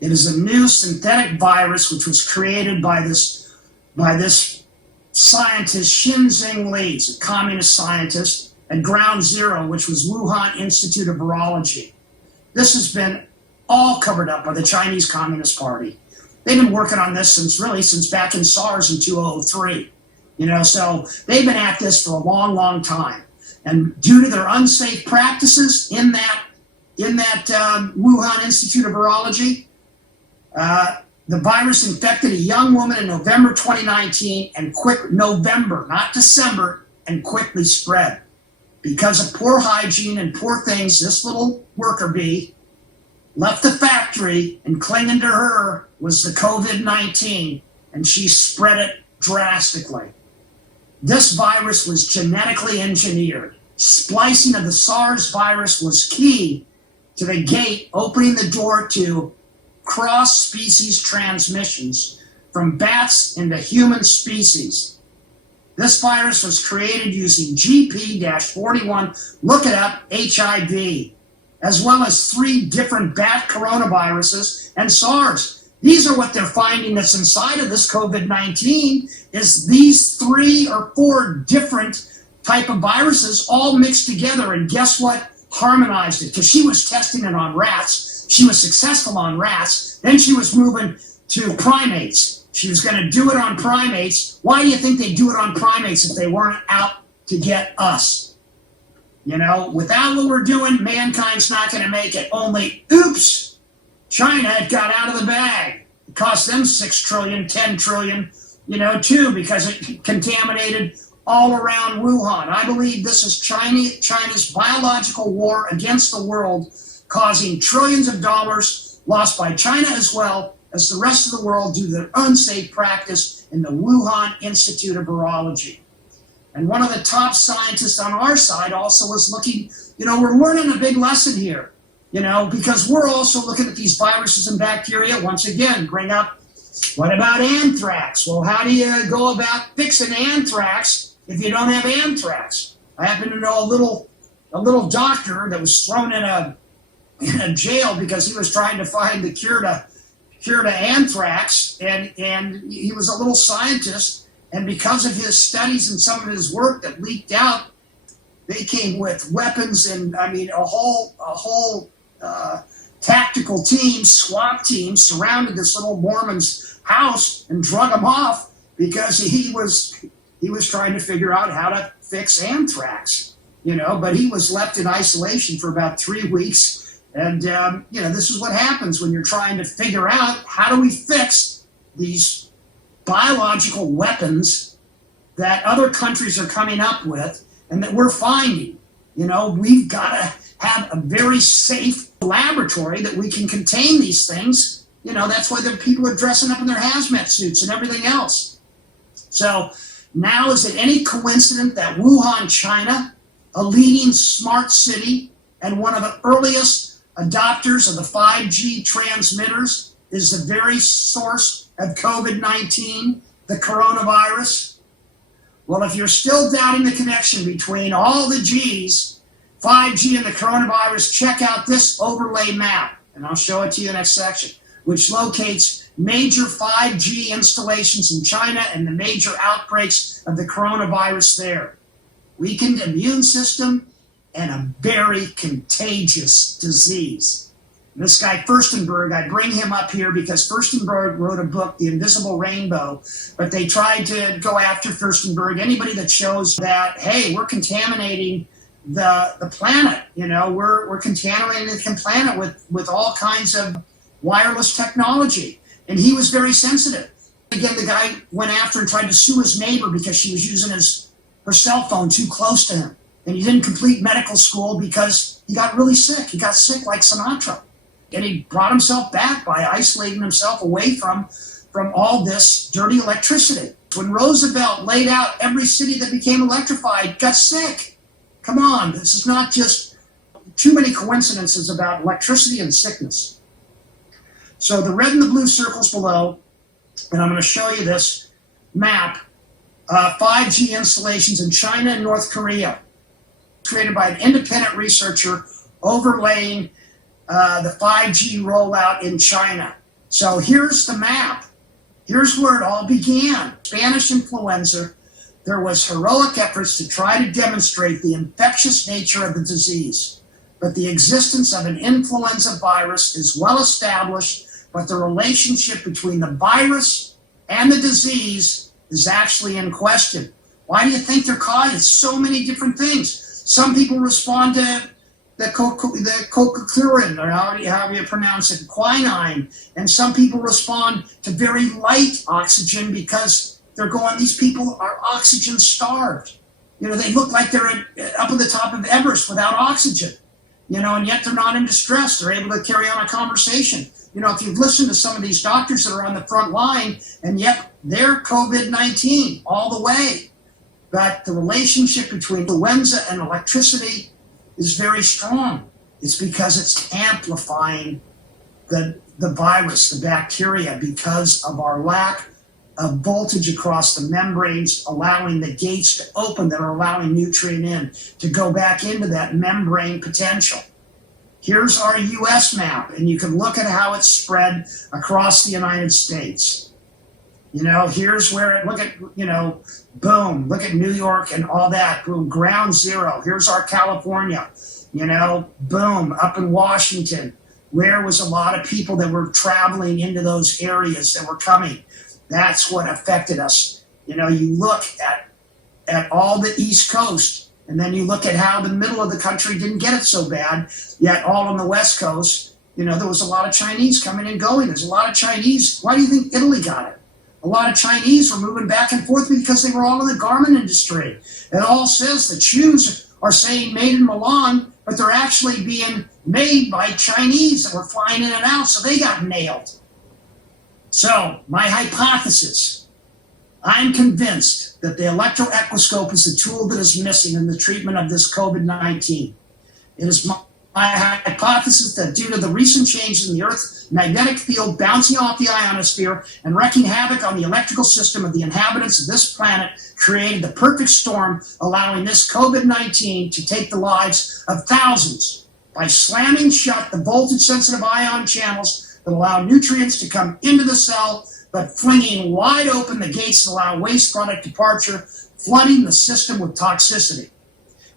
It is a new synthetic virus which was created by this scientist, Xin Li, a communist scientist, at Ground Zero, which was Wuhan Institute of Virology. This has been all covered up by the Chinese Communist Party. They've been working on this since back in Sars in 2003. So they've been at this for a long, long time. And due to their unsafe practices in that Wuhan Institute of Virology, the virus infected a young woman in November 2019 November, not December, and quickly spread. Because of poor hygiene and poor things, this little worker bee left the factory, and clinging to her was the COVID-19, and she spread it drastically. This virus was genetically engineered. Splicing of the SARS virus was key to the gate opening the door to cross-species transmissions from bats into human species. This virus was created using GP-41, look it up, HIV, as well as 3 different bat coronaviruses and SARS. These are what they're finding that's inside of this COVID-19 is these 3 or 4 different type of viruses all mixed together. And guess what? Harmonized it. Because she was testing it on rats. She was successful on rats. Then she was moving to primates. She was going to do it on primates. Why do you think they do it on primates if they weren't out to get us? Without what we're doing, mankind's not going to make it. Only, oops, China had got out of the bag. It cost them 6 trillion, 10 trillion, too, because it contaminated all around Wuhan. I believe this is China's biological war against the world, causing trillions of dollars lost by China as well as the rest of the world due to their unsafe practice in the Wuhan Institute of Virology. And one of the top scientists on our side also was looking, we're learning a big lesson here, because we're also looking at these viruses and bacteria. Once again, bring up, what about anthrax? Well, how do you go about fixing anthrax if you don't have anthrax? I happen to know a little doctor that was thrown in a jail because he was trying to find the cure to anthrax, and he was a little scientist. And because of his studies and some of his work that leaked out, they came with weapons and a whole tactical team, SWAT team, surrounded this little Mormon's house and drug him off because he was trying to figure out how to fix anthrax. But he was left in isolation for about 3 weeks. And this is what happens when you're trying to figure out how do we fix these biological weapons that other countries are coming up with and that we're finding. We've got to have a very safe laboratory that we can contain these things. That's why the people are dressing up in their hazmat suits and everything else. So now, is it any coincidence that Wuhan, China, a leading smart city and one of the earliest adopters of the 5G transmitters, is the very source of COVID-19, the coronavirus? Well, if you're still doubting the connection between all the G's, 5G and the coronavirus, check out this overlay map, and I'll show it to you in the next section, which locates major 5G installations in China and the major outbreaks of the coronavirus there. Weakened immune system and a very contagious disease. This guy, Furstenberg, I bring him up here because Furstenberg wrote a book, The Invisible Rainbow, but they tried to go after Furstenberg. Anybody that shows that, hey, we're contaminating the planet, we're contaminating the planet with all kinds of wireless technology. And he was very sensitive. Again, the guy went after and tried to sue his neighbor because she was using her cell phone too close to him. And he didn't complete medical school because he got really sick. He got sick like Sinatra. And he brought himself back by isolating himself away from all this dirty electricity. When Roosevelt laid out every city that became electrified got sick. Come on, this is not just too many coincidences about electricity and sickness. So the red and the blue circles below, and I'm going to show you this map, 5G installations in China and North Korea, created by an independent researcher overlaying the 5G rollout in China. So here's the map. Here's where it all began. Spanish influenza. There was heroic efforts to try to demonstrate the infectious nature of the disease. But the existence of an influenza virus is well established, but the relationship between the virus and the disease is actually in question. Why do you think they're causing so many different things? Some people respond to the cococlurin, or however you pronounce it, quinine, and some people respond to very light oxygen because they're going, these people are oxygen starved. You know, they look like they're up at the top of Everest without oxygen, you know, and yet they're not in distress. They're able to carry on a conversation. You know, if you've listened to some of these doctors that are on the front line, and yet they're COVID-19 all the way. But the relationship between influenza and electricity is very strong. It's because it's amplifying the virus, the bacteria, because of our lack of voltage across the membranes, allowing the gates to open that are allowing nutrient in to go back into that membrane potential. Here's our US map, and you can look at how it's spread across the United States. You know, here's where look at, you know, boom, look at New York and all that, boom, ground zero. Here's our California, you know, boom, up in Washington, where was a lot of people that were traveling into those areas that were coming. That's what affected us. You know, you look at all the East Coast, and then you look at how the middle of the country didn't get it so bad, yet all on the West Coast, you know, there was a lot of Chinese coming and going. There's a lot of Chinese. Why do you think Italy got it? A lot of Chinese were moving back and forth because they were all in the garment industry. It all says the shoes are saying made in Milan, but they're actually being made by Chinese that were flying in and out, so they got nailed. So, my hypothesis, I'm convinced that the Ecoscope is the tool that is missing in the treatment of this COVID-19. It is my hypothesis that due to the recent changes in the Earth's magnetic field bouncing off the ionosphere and wreaking havoc on the electrical system of the inhabitants of this planet created the perfect storm, allowing this COVID-19 to take the lives of thousands by slamming shut the voltage-sensitive ion channels that allow nutrients to come into the cell, but flinging wide open the gates that allow waste product departure, flooding the system with toxicity.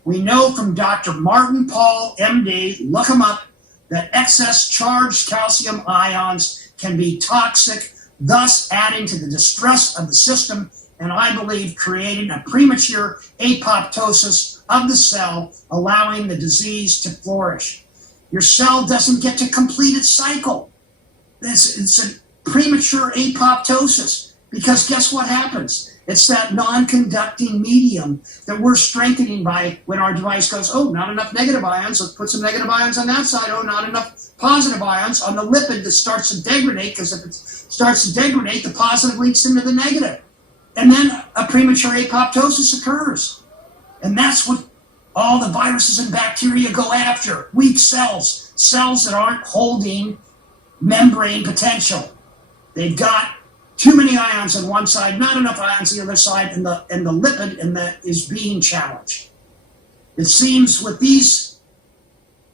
We know from Dr. Martin Paul, MD, look him up, that excess charged calcium ions can be toxic, thus adding to the distress of the system, and I believe creating a premature apoptosis of the cell, allowing the disease to flourish. Your cell doesn't get to complete its cycle. It's a premature apoptosis, because guess what happens? It's that non-conducting medium that we're strengthening by when our device goes, oh, not enough negative ions, let's put some negative ions on that side, oh, not enough positive ions on the lipid that starts to degrade, because if it starts to degrade, the positive leaks into the negative. And then a premature apoptosis occurs. And that's what all the viruses and bacteria go after, weak cells, cells that aren't holding membrane potential. They've got too many ions on one side, not enough ions on the other side, and the lipid is being challenged. It seems with these,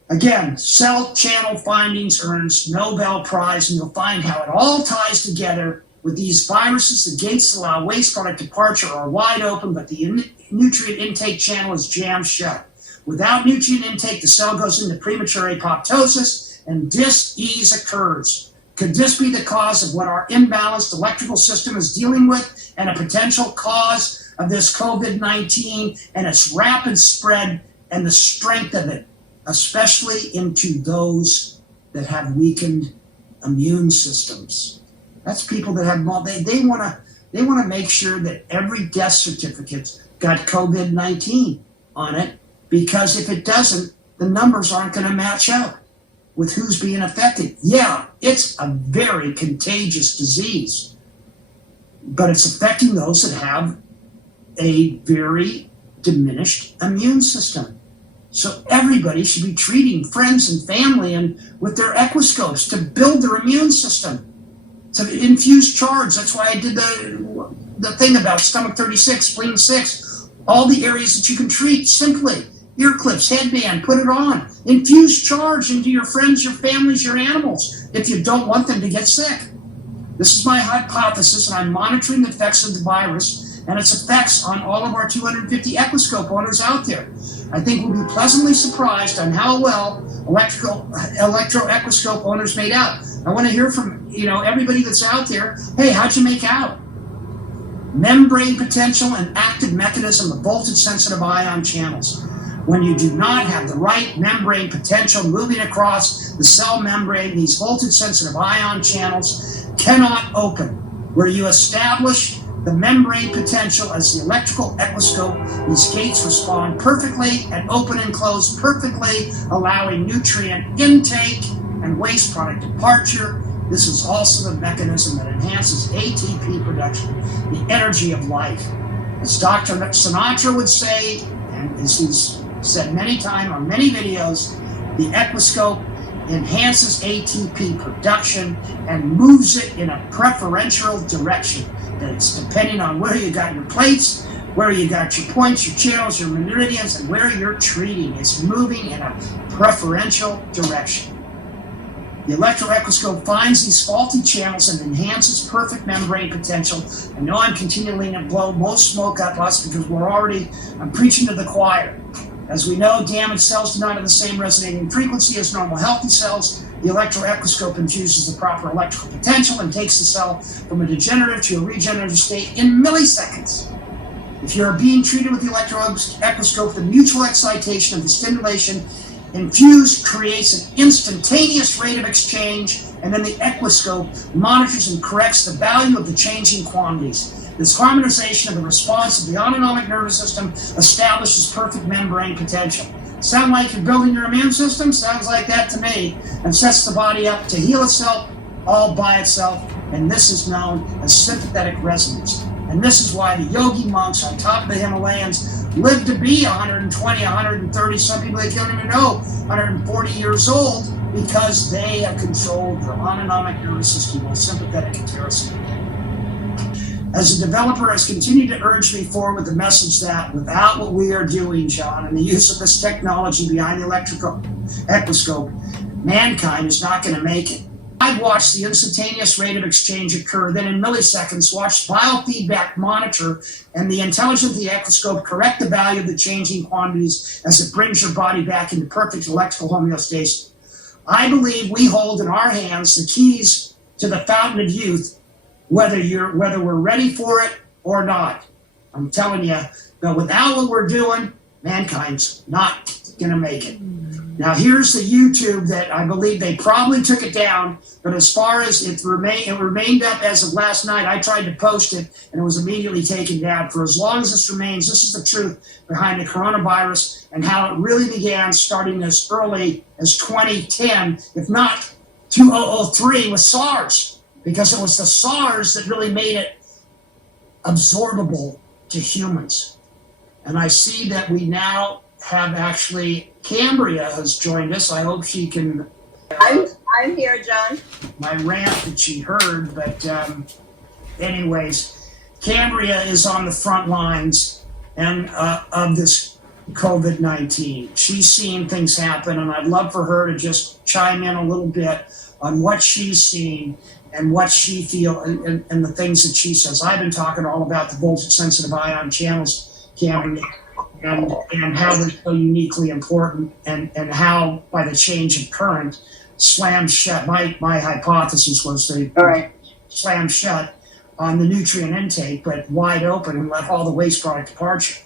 again, cell channel findings earns Nobel Prize, and you'll find how it all ties together with these viruses. The gates that allow waste product departure are wide open, but the nutrient intake channel is jammed shut. Without nutrient intake, the cell goes into premature apoptosis, and dis-ease occurs. Could this be the cause of what our imbalanced electrical system is dealing with, and a potential cause of this COVID-19 and its rapid spread and the strength of it, especially into those that have weakened immune systems. That's people that have they want to make sure that every death certificate's got COVID-19 on it, because if it doesn't, the numbers aren't going to match up with who's being affected. Yeah, it's a very contagious disease, but it's affecting those that have a very diminished immune system. So everybody should be treating friends and family and with their Ecoscopes to build their immune system, to infuse charge. That's why I did the thing about stomach 36, spleen 6, all the areas that you can treat simply. Ear clips, headband, put it on. Infuse charge into your friends, your families, your animals, if you don't want them to get sick. This is my hypothesis, and I'm monitoring the effects of the virus and its effects on all of our 250 Ecoscope owners out there. I think we'll be pleasantly surprised on how well electro Ecoscope owners made out. I want to hear from everybody that's out there. Hey, how'd you make out? Membrane potential and active mechanism of voltage sensitive ion channels. When you do not have the right membrane potential moving across the cell membrane, these voltage sensitive ion channels cannot open. Where you establish the membrane potential as the electrical Ecoscope, these gates respond perfectly and open and close perfectly, allowing nutrient intake and waste product departure. This is also the mechanism that enhances ATP production, the energy of life. As Dr. Sinatra would say, and as he's said many times on many videos, the Ecoscope enhances ATP production and moves it in a preferential direction. It's depending on where you got your plates, where you got your points, your channels, your meridians, and where you're treating. It's moving in a preferential direction. The Electro Ecoscope finds these faulty channels and enhances perfect membrane potential. I know I'm continuing to blow most smoke up us because I'm preaching to the choir. As we know, damaged cells do not have the same resonating frequency as normal healthy cells. The Electro Ecoscope infuses the proper electrical potential and takes the cell from a degenerative to a regenerative state in milliseconds. If you're being treated with the Electro Ecoscope, the mutual excitation of the stimulation Infused creates an instantaneous rate of exchange, and then the Ecoscope monitors and corrects the value of the changing quantities. This harmonization of the response of the autonomic nervous system establishes perfect membrane potential. Sound like you're building your immune system? Sounds like that to me, and sets the body up to heal itself all by itself, and this is known as sympathetic resonance. And this is why the yogi monks on top of the Himalayas live to be 120, 130, some people they don't even know, 140 years old, because they have controlled their autonomic nervous system, both sympathetic and parasympathetic. As a developer has continued to urge me forward with the message that without what we are doing, John, and the use of this technology behind the electrical Ecoscope, mankind is not going to make it. I've watched the instantaneous rate of exchange occur, then in milliseconds, watched biofeedback monitor and the intelligence of the Ecoscope correct the value of the changing quantities as it brings your body back into perfect electrical homeostasis. I believe we hold in our hands the keys to the fountain of youth, whether we're ready for it or not. I'm telling you, but without what we're doing, mankind's not going to make it. Now here's the YouTube that I believe they probably took it down, but as far as it remained up as of last night. I tried to post it and it was immediately taken down. For as long as this remains, this is the truth behind the coronavirus and how it really began starting as early as 2010, if not 2003 with SARS, because it was the SARS that really made it absorbable to humans. And I see that we now have actually, Cambria has joined us. I hope she can. I'm here, John. My rant that she heard, but anyways, Cambria is on the front lines and of this COVID-19. She's seeing things happen, and I'd love for her to just chime in a little bit on what she's seeing and what she feels and the things that she says. I've been talking all about the voltage-sensitive ion channels, Cambria, and how they're so uniquely important, and how by the change of current slammed shut. My hypothesis was they slammed shut on the nutrient intake, but wide open and let all the waste product departure.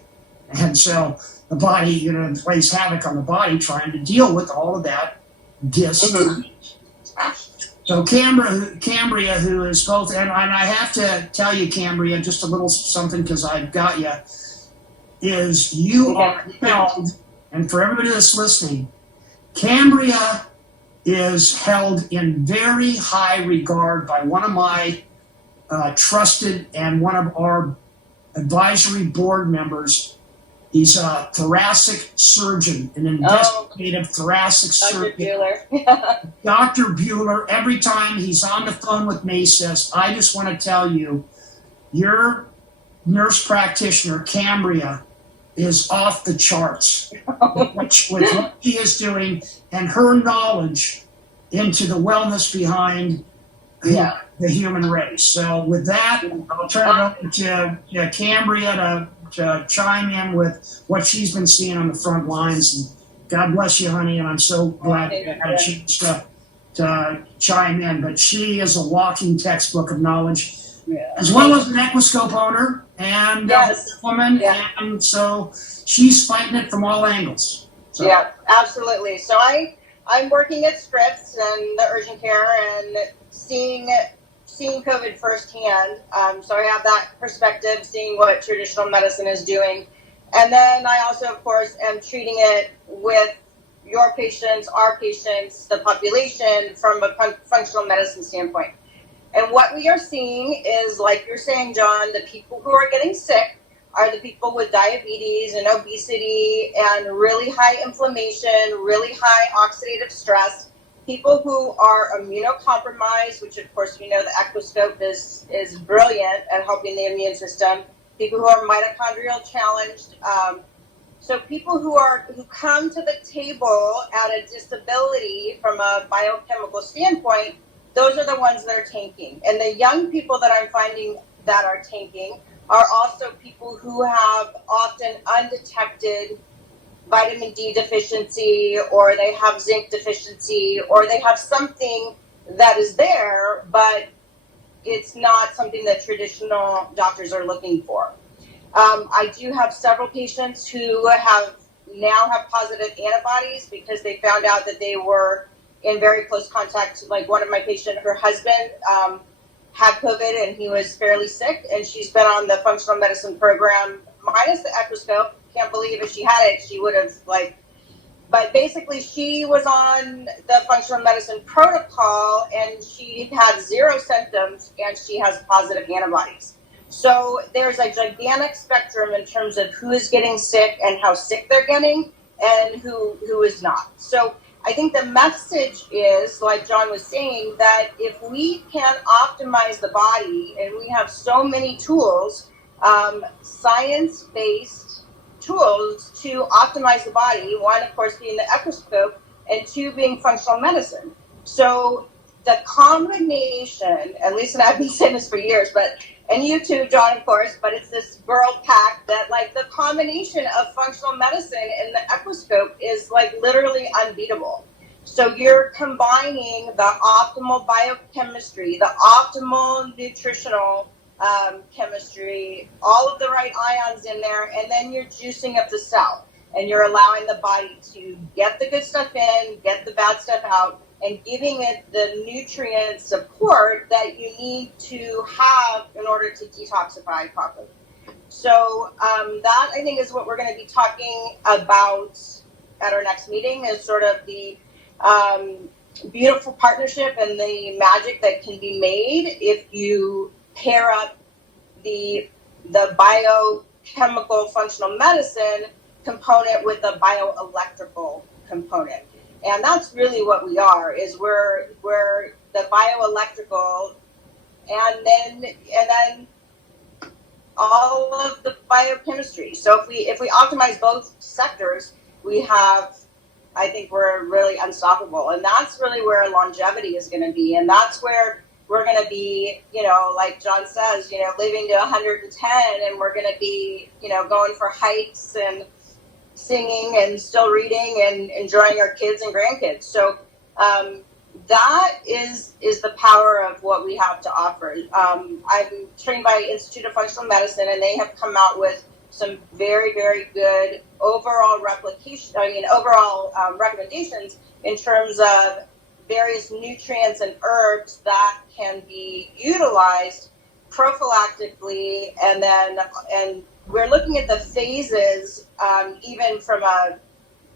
And so the body, plays havoc on the body trying to deal with all of that So Cambria, who is both, and I have to tell you, Cambria, just a little something because I've got you, is you are held, and for everybody that's listening, Cambria is held in very high regard by one of my trusted and one of our advisory board members. He's a thoracic surgeon, an investigative thoracic surgeon. Dr. Bueller, every time he's on the phone with me, says, I just want to tell you, your nurse practitioner, Cambria, is off the charts with what she is doing and her knowledge into the wellness behind the human race. So with that, I'll turn it over to Cambria to chime in with what she's been seeing on the front lines. And God bless you, honey, and I'm so glad you had a chance to chime in. But she is a walking textbook of knowledge, as well as an Ecoscope owner and a woman, and so she's fighting it from all angles. So. Yeah, absolutely. So I'm working at Scripps and the urgent care and seeing COVID firsthand. So I have that perspective, seeing what traditional medicine is doing. And then I also, of course, am treating it with your patients, our patients, the population from a functional medicine standpoint. And what we are seeing is, like you're saying, John, the people who are getting sick are the people with diabetes and obesity and really high inflammation, really high oxidative stress. People who are immunocompromised, which of course we know the Ecoscope is brilliant at helping the immune system. People who are mitochondrial challenged. So people who come to the table at a disability from a biochemical standpoint, those are the ones that are tanking. And the young people that I'm finding that are tanking are also people who have often undetected vitamin D deficiency, or they have zinc deficiency, or they have something that is there, but it's not something that traditional doctors are looking for. I do have several patients who now have positive antibodies because they found out that they were in very close contact. Like one of my patients, her husband had COVID and he was fairly sick, and she's been on the functional medicine program minus the Ecoscope. Can't believe if she had it, she would have but basically she was on the functional medicine protocol and she had 0 symptoms and she has positive antibodies. So there's a gigantic spectrum in terms of who is getting sick and how sick they're getting and who is not. So I think the message is, like John was saying, that if we can optimize the body, and we have so many tools, science-based tools to optimize the body, one of course being the Ecoscope, and two being functional medicine. So the combination, at least, and I've been saying this for years, and you too, John, of course, but it's this girl pack that, like, the combination of functional medicine and the Ecoscope is like literally unbeatable. So you're combining the optimal biochemistry, the optimal nutritional chemistry, all of the right ions in there, and then you're juicing up the cell, and you're allowing the body to get the good stuff in, get the bad stuff out, and giving it the nutrient support that you need to have in order to detoxify properly. So that, I think, is what we're going to be talking about at our next meeting, is sort of the beautiful partnership and the magic that can be made if you pair up the biochemical functional medicine component with the bioelectrical component. And that's really what we are, is we're the bioelectrical and then all of the biochemistry. So if we optimize both sectors, I think we're really unstoppable. And that's really where longevity is going to be. And that's where we're going to be, like John says, living to 110, and we're going to be, going for hikes and singing and still reading and enjoying our kids and grandkids. So that is the power of what we have to offer. I'm trained by Institute of Functional Medicine, and they have come out with some very, very good overall recommendations in terms of various nutrients and herbs that can be utilized prophylactically, and we're looking at the phases, even from a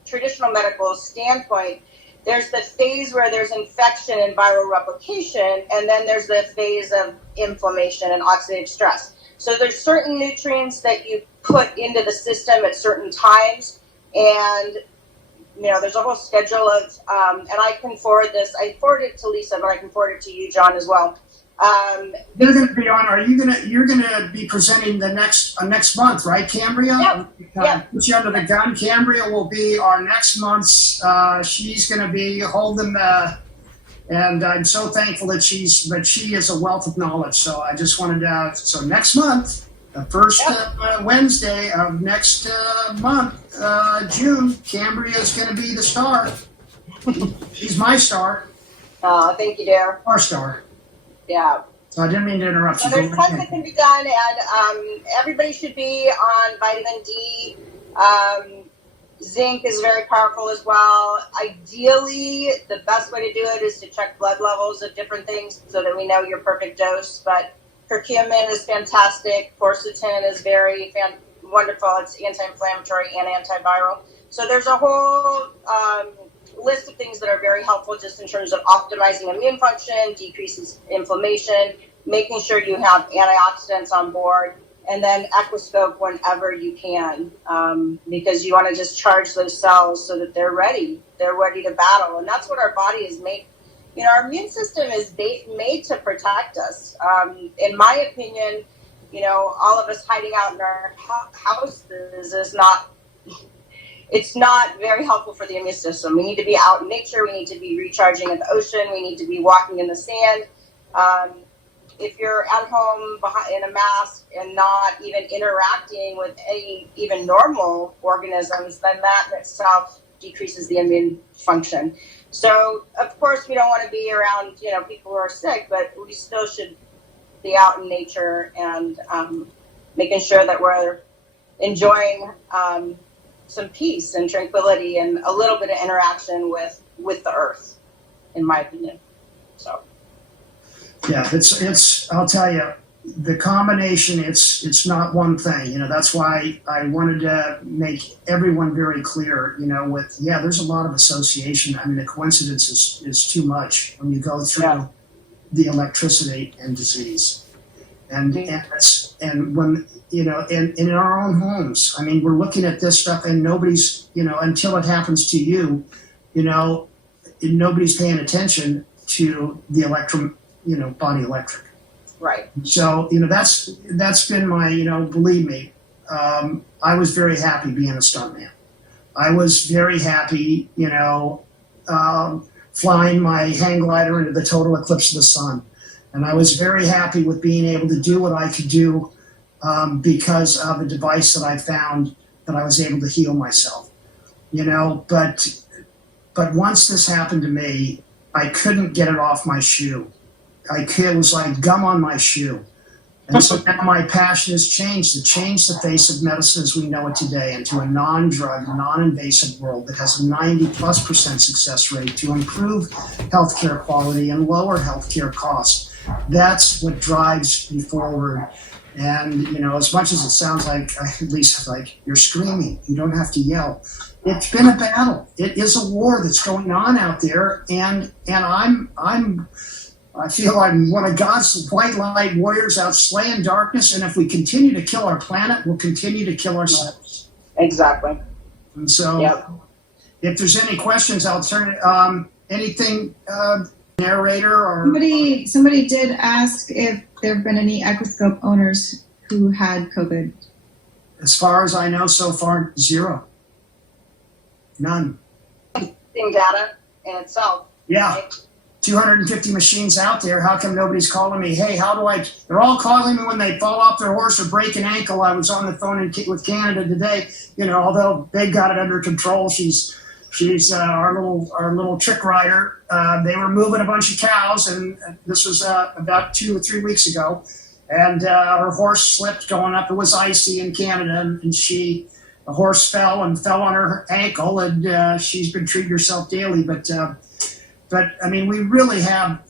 traditional medical standpoint. There's the phase where there's infection and viral replication, and then there's the phase of inflammation and oxidative stress. So there's certain nutrients that you put into the system at certain times, and there's a whole schedule of, and I can forward this. I forwarded it to Lisa, but I can forward it to you, John, as well. You're going to be on. You're going to be presenting the next month, right, Cambria? Yep. Put you under the gun. Cambria will be our next month's. She's going to be holding and I'm so thankful that she is a wealth of knowledge. So I just wanted to. So next month, the first Wednesday of next month, June, Cambria is going to be the star. She's my star. Oh, thank you, dear. Our star. Yeah. So I didn't mean to interrupt So you. there's tons that can be done, and everybody should be on vitamin D. Zinc is very powerful as well. Ideally, the best way to do it is to check blood levels of different things so that we know your perfect dose. But curcumin is fantastic. Quercetin is very wonderful. It's anti-inflammatory and antiviral. So there's a whole list of things that are very helpful just in terms of optimizing immune function, decreases inflammation, making sure you have antioxidants on board, and then Ecoscope whenever you can, because you want to just charge those cells so that they're ready to battle. And that's what our body is made. Our immune system is made to protect us. In my opinion, all of us hiding out in our houses is not, it's not very helpful for the immune system. We need to be out in nature. We need to be recharging at the ocean. We need to be walking in the sand. If you're at home in a mask and not even interacting with any even normal organisms, then that in itself decreases the immune function. So, of course, we don't want to be around, people who are sick, but we still should be out in nature and making sure that we're enjoying some peace and tranquility and a little bit of interaction with the earth, in my opinion. So. Yeah, it's. I'll tell you, the combination. It's not one thing. That's why I wanted to make everyone very clear. There's a lot of association. I mean, the coincidence is too much when you go through the electricity and disease, and when and in our own homes. I mean, we're looking at this stuff, and nobody's until it happens to you, nobody's paying attention to the body electric. Right. So, that's been my, believe me, I was very happy being a stuntman. I was very happy, flying my hang glider into the total eclipse of the sun. And I was very happy with being able to do what I could do because of a device that I found that I was able to heal myself. But once this happened to me, I couldn't get it off my shoe. It was like gum on my shoe. And so now my passion has changed, to change the face of medicine as we know it today into a non-drug, non-invasive world that has a 90+% success rate to improve healthcare quality and lower healthcare costs. That's what drives me forward. And, as much as it sounds like, at least like you're screaming, you don't have to yell. It's been a battle. It is a war that's going on out there. And I feel I'm one of God's white light warriors out slaying darkness, and if we continue to kill our planet, we'll continue to kill ourselves. Exactly. And so, if there's any questions, I'll turn it. Anything, narrator or somebody did ask if there have been any Ecoscope owners who had COVID. As far as I know, so far, zero. None. Data in itself. Yeah. Right? 250 machines out there. How come nobody's calling me? Hey, they're all calling me when they fall off their horse or break an ankle. I was on the phone with Canada today. Although they got it under control, she's our little trick rider. They were moving a bunch of cows, and this was about 2 or 3 weeks ago. And her horse slipped going up. It was icy in Canada, and the horse fell on her ankle, and she's been treating herself daily. But But I mean, we really have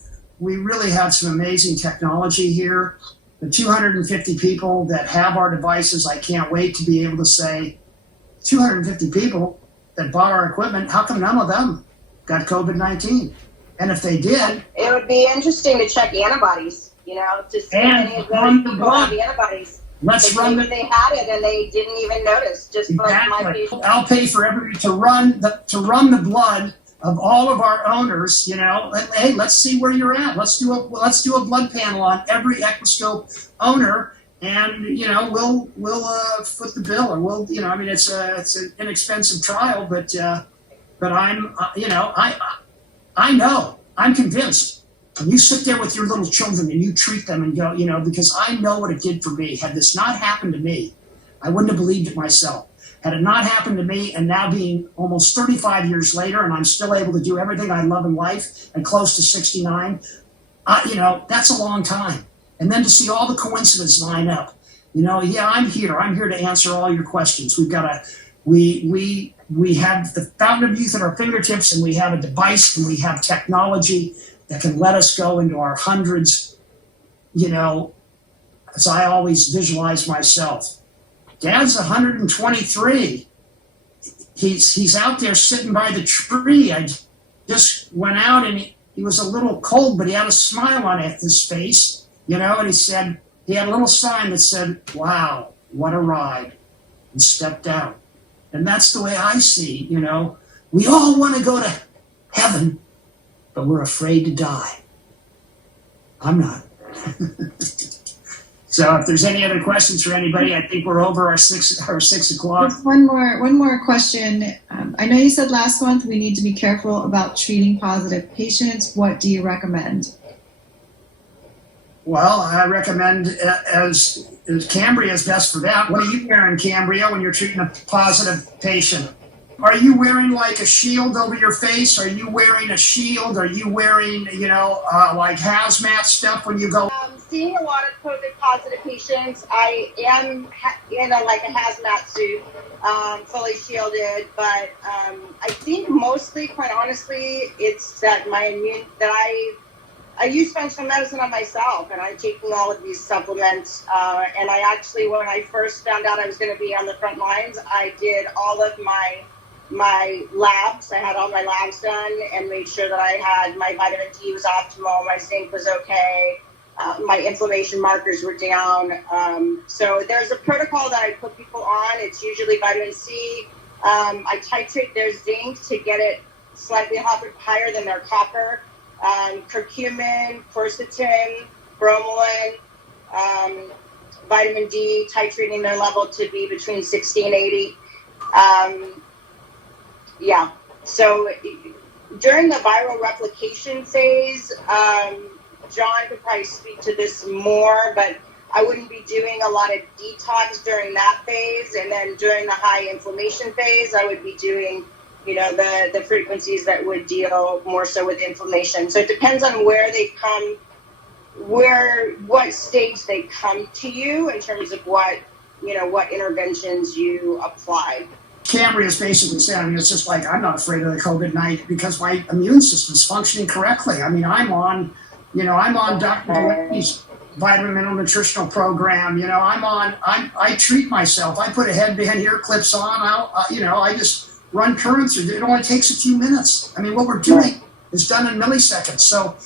some amazing technology here. The 250 people that have our devices, I can't wait to be able to say, 250 people that bought our equipment, how come none of them got COVID-19? And if they did, it would be interesting to check antibodies, to see if any of those people have the antibodies. Let's run maybe they had it and they didn't even notice, just like my patient. I'll pay for everybody to run the blood of all of our owners. Hey, let's see where you're at. Let's do a blood panel on every Ecoscope owner, and we'll foot the bill, or we'll I mean it's an inexpensive trial, but I'm convinced. When you sit there with your little children and you treat them and go, because I know what it did for me. Had this not happened to me, I wouldn't have believed it myself. Had it not happened to me, and now being almost 35 years later, and I'm still able to do everything I love in life and close to 69, that's a long time. And then to see all the coincidences line up, I'm here. I'm here to answer all your questions. We have the fountain of youth at our fingertips, and we have a device, and we have technology that can let us go into our hundreds, as I always visualize myself. Dad's 123. He's out there sitting by the tree. I just went out, and he was a little cold, but he had a smile on his face, and he said, he had a little sign that said, "Wow, what a ride," and stepped out. And that's the way I see, we all want to go to heaven, but we're afraid to die. I'm not. So if there's any other questions for anybody, I think we're over our 6 o'clock. Just one more question. I know you said last month we need to be careful about treating positive patients. What do you recommend? Well, I recommend as Cambria is best for that. What are you wearing, Cambria, when you're treating a positive patient? Are you wearing like a shield over your face? Are you wearing a shield? Are you wearing, like hazmat stuff when you go? Seeing a lot of COVID positive patients, I am in a hazmat suit, fully shielded, but I think mostly, quite honestly, it's that I use functional medicine on myself, and I'm taking all of these supplements. And I actually, when I first found out I was going to be on the front lines, I did all of my labs. I had all my labs done and made sure that I had my vitamin D was optimal, my zinc was okay, my inflammation markers were down. So there's a protocol that I put people on. It's usually vitamin C. I titrate their zinc to get it slightly higher than their copper. Curcumin, quercetin, bromelain, vitamin D, titrating their level to be between 60 and 80. So during the viral replication phase, John could probably speak to this more, but I wouldn't be doing a lot of detox during that phase. And then during the high inflammation phase, I would be doing the frequencies that would deal more so with inflammation. So it depends on where they come, what stage they come to you in terms of what interventions you apply. Cambria is basically saying, it's just like, I'm not afraid of the COVID-19 because my immune system is functioning correctly. I mean, I'm on Dr. Delaney's vitamin mineral nutritional program. I treat myself. I put a headband here, clips on. I just run currents. It only takes a few minutes. I mean, what we're doing is done in milliseconds. So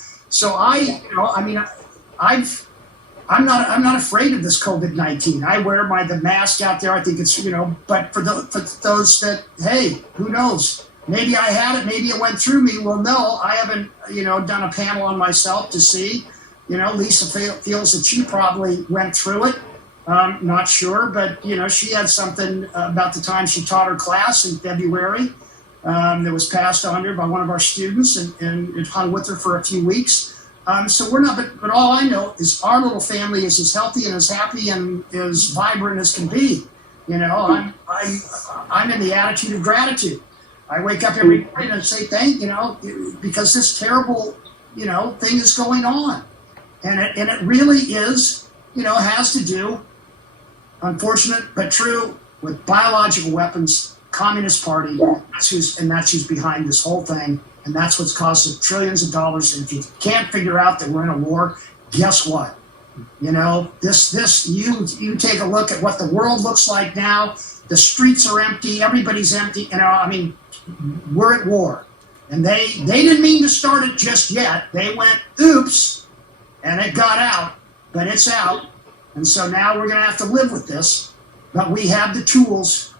I'm not afraid of this COVID-19. I wear the mask out there. I think it's but for those that, hey, who knows? Maybe I had it. Maybe it went through me. Well, no, I haven't done a panel on myself to see. Lisa feels that she probably went through it. Not sure, but she had something about the time she taught her class in February that was passed on to her by one of our students, and it hung with her for a few weeks. So we're not, but all I know is our little family is as healthy and as happy and as vibrant as can be. I'm in the attitude of gratitude. I wake up every morning and say thank because this terrible thing is going on, and it really is has to do, unfortunate but true, with biological weapons, Communist Party. That's who's behind this whole thing. And that's what's caused trillions of dollars. And if you can't figure out that we're in a war, guess what? You know, you take a look at what the world looks like now. The streets are empty. Everybody's empty. You know, I mean, we're at war. And they didn't mean to start it just yet. They went, oops, and it got out, but it's out. And so now we're going to have to live with this. But we have the tools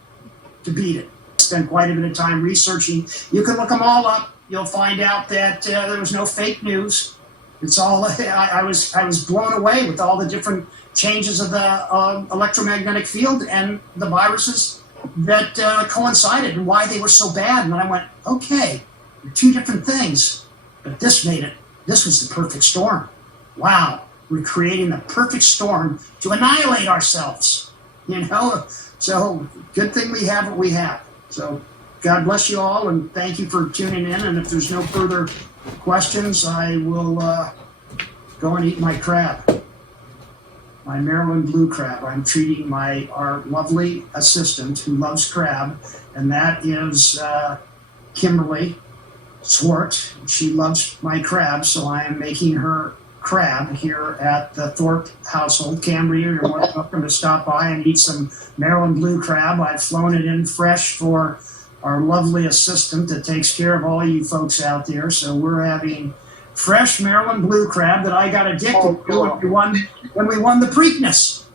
to beat it. Spent quite a bit of time researching. You can look them all up. You'll find out that there was no fake news. It's all, I was blown away with all the different changes of the electromagnetic field and the viruses that coincided and why they were so bad. And then I went, okay, they're two different things, but this was the perfect storm. Wow, we're creating the perfect storm to annihilate ourselves, you know? So good thing we have what we have. So God bless you all, and thank you for tuning in. And if there's no further questions, I will go and eat my crab, my Maryland blue crab. I'm treating our lovely assistant who loves crab, and that is Kimberly Swart. She loves my crab, so I am making her crab here at the Thorp household. Cambria, you're welcome to stop by and eat some Maryland blue crab. I've flown it in fresh for our lovely assistant that takes care of all you folks out there. So we're having fresh Maryland blue crab that I got addicted to when we won the Preakness.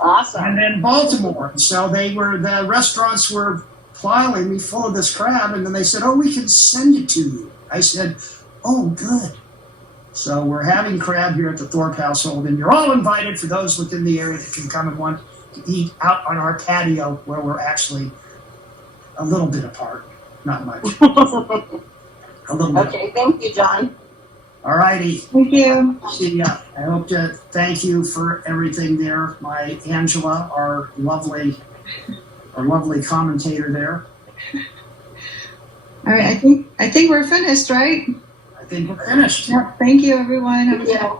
Awesome. And then Baltimore. And so the restaurants were piling me full of this crab, and then they said, oh, we can send it to you. I said, oh, good. So we're having crab here at the Thorp household, and you're all invited for those within the area that can come and want to eat out on our patio where we're actually a little bit apart, not much. A little bit. Okay, thank you, John. All righty. Thank you. See ya. I hope to thank you for everything there. My Angela, our lovely commentator there. All right, I think we're finished, right? I think we're finished. Yep. Thank you, everyone. Yeah.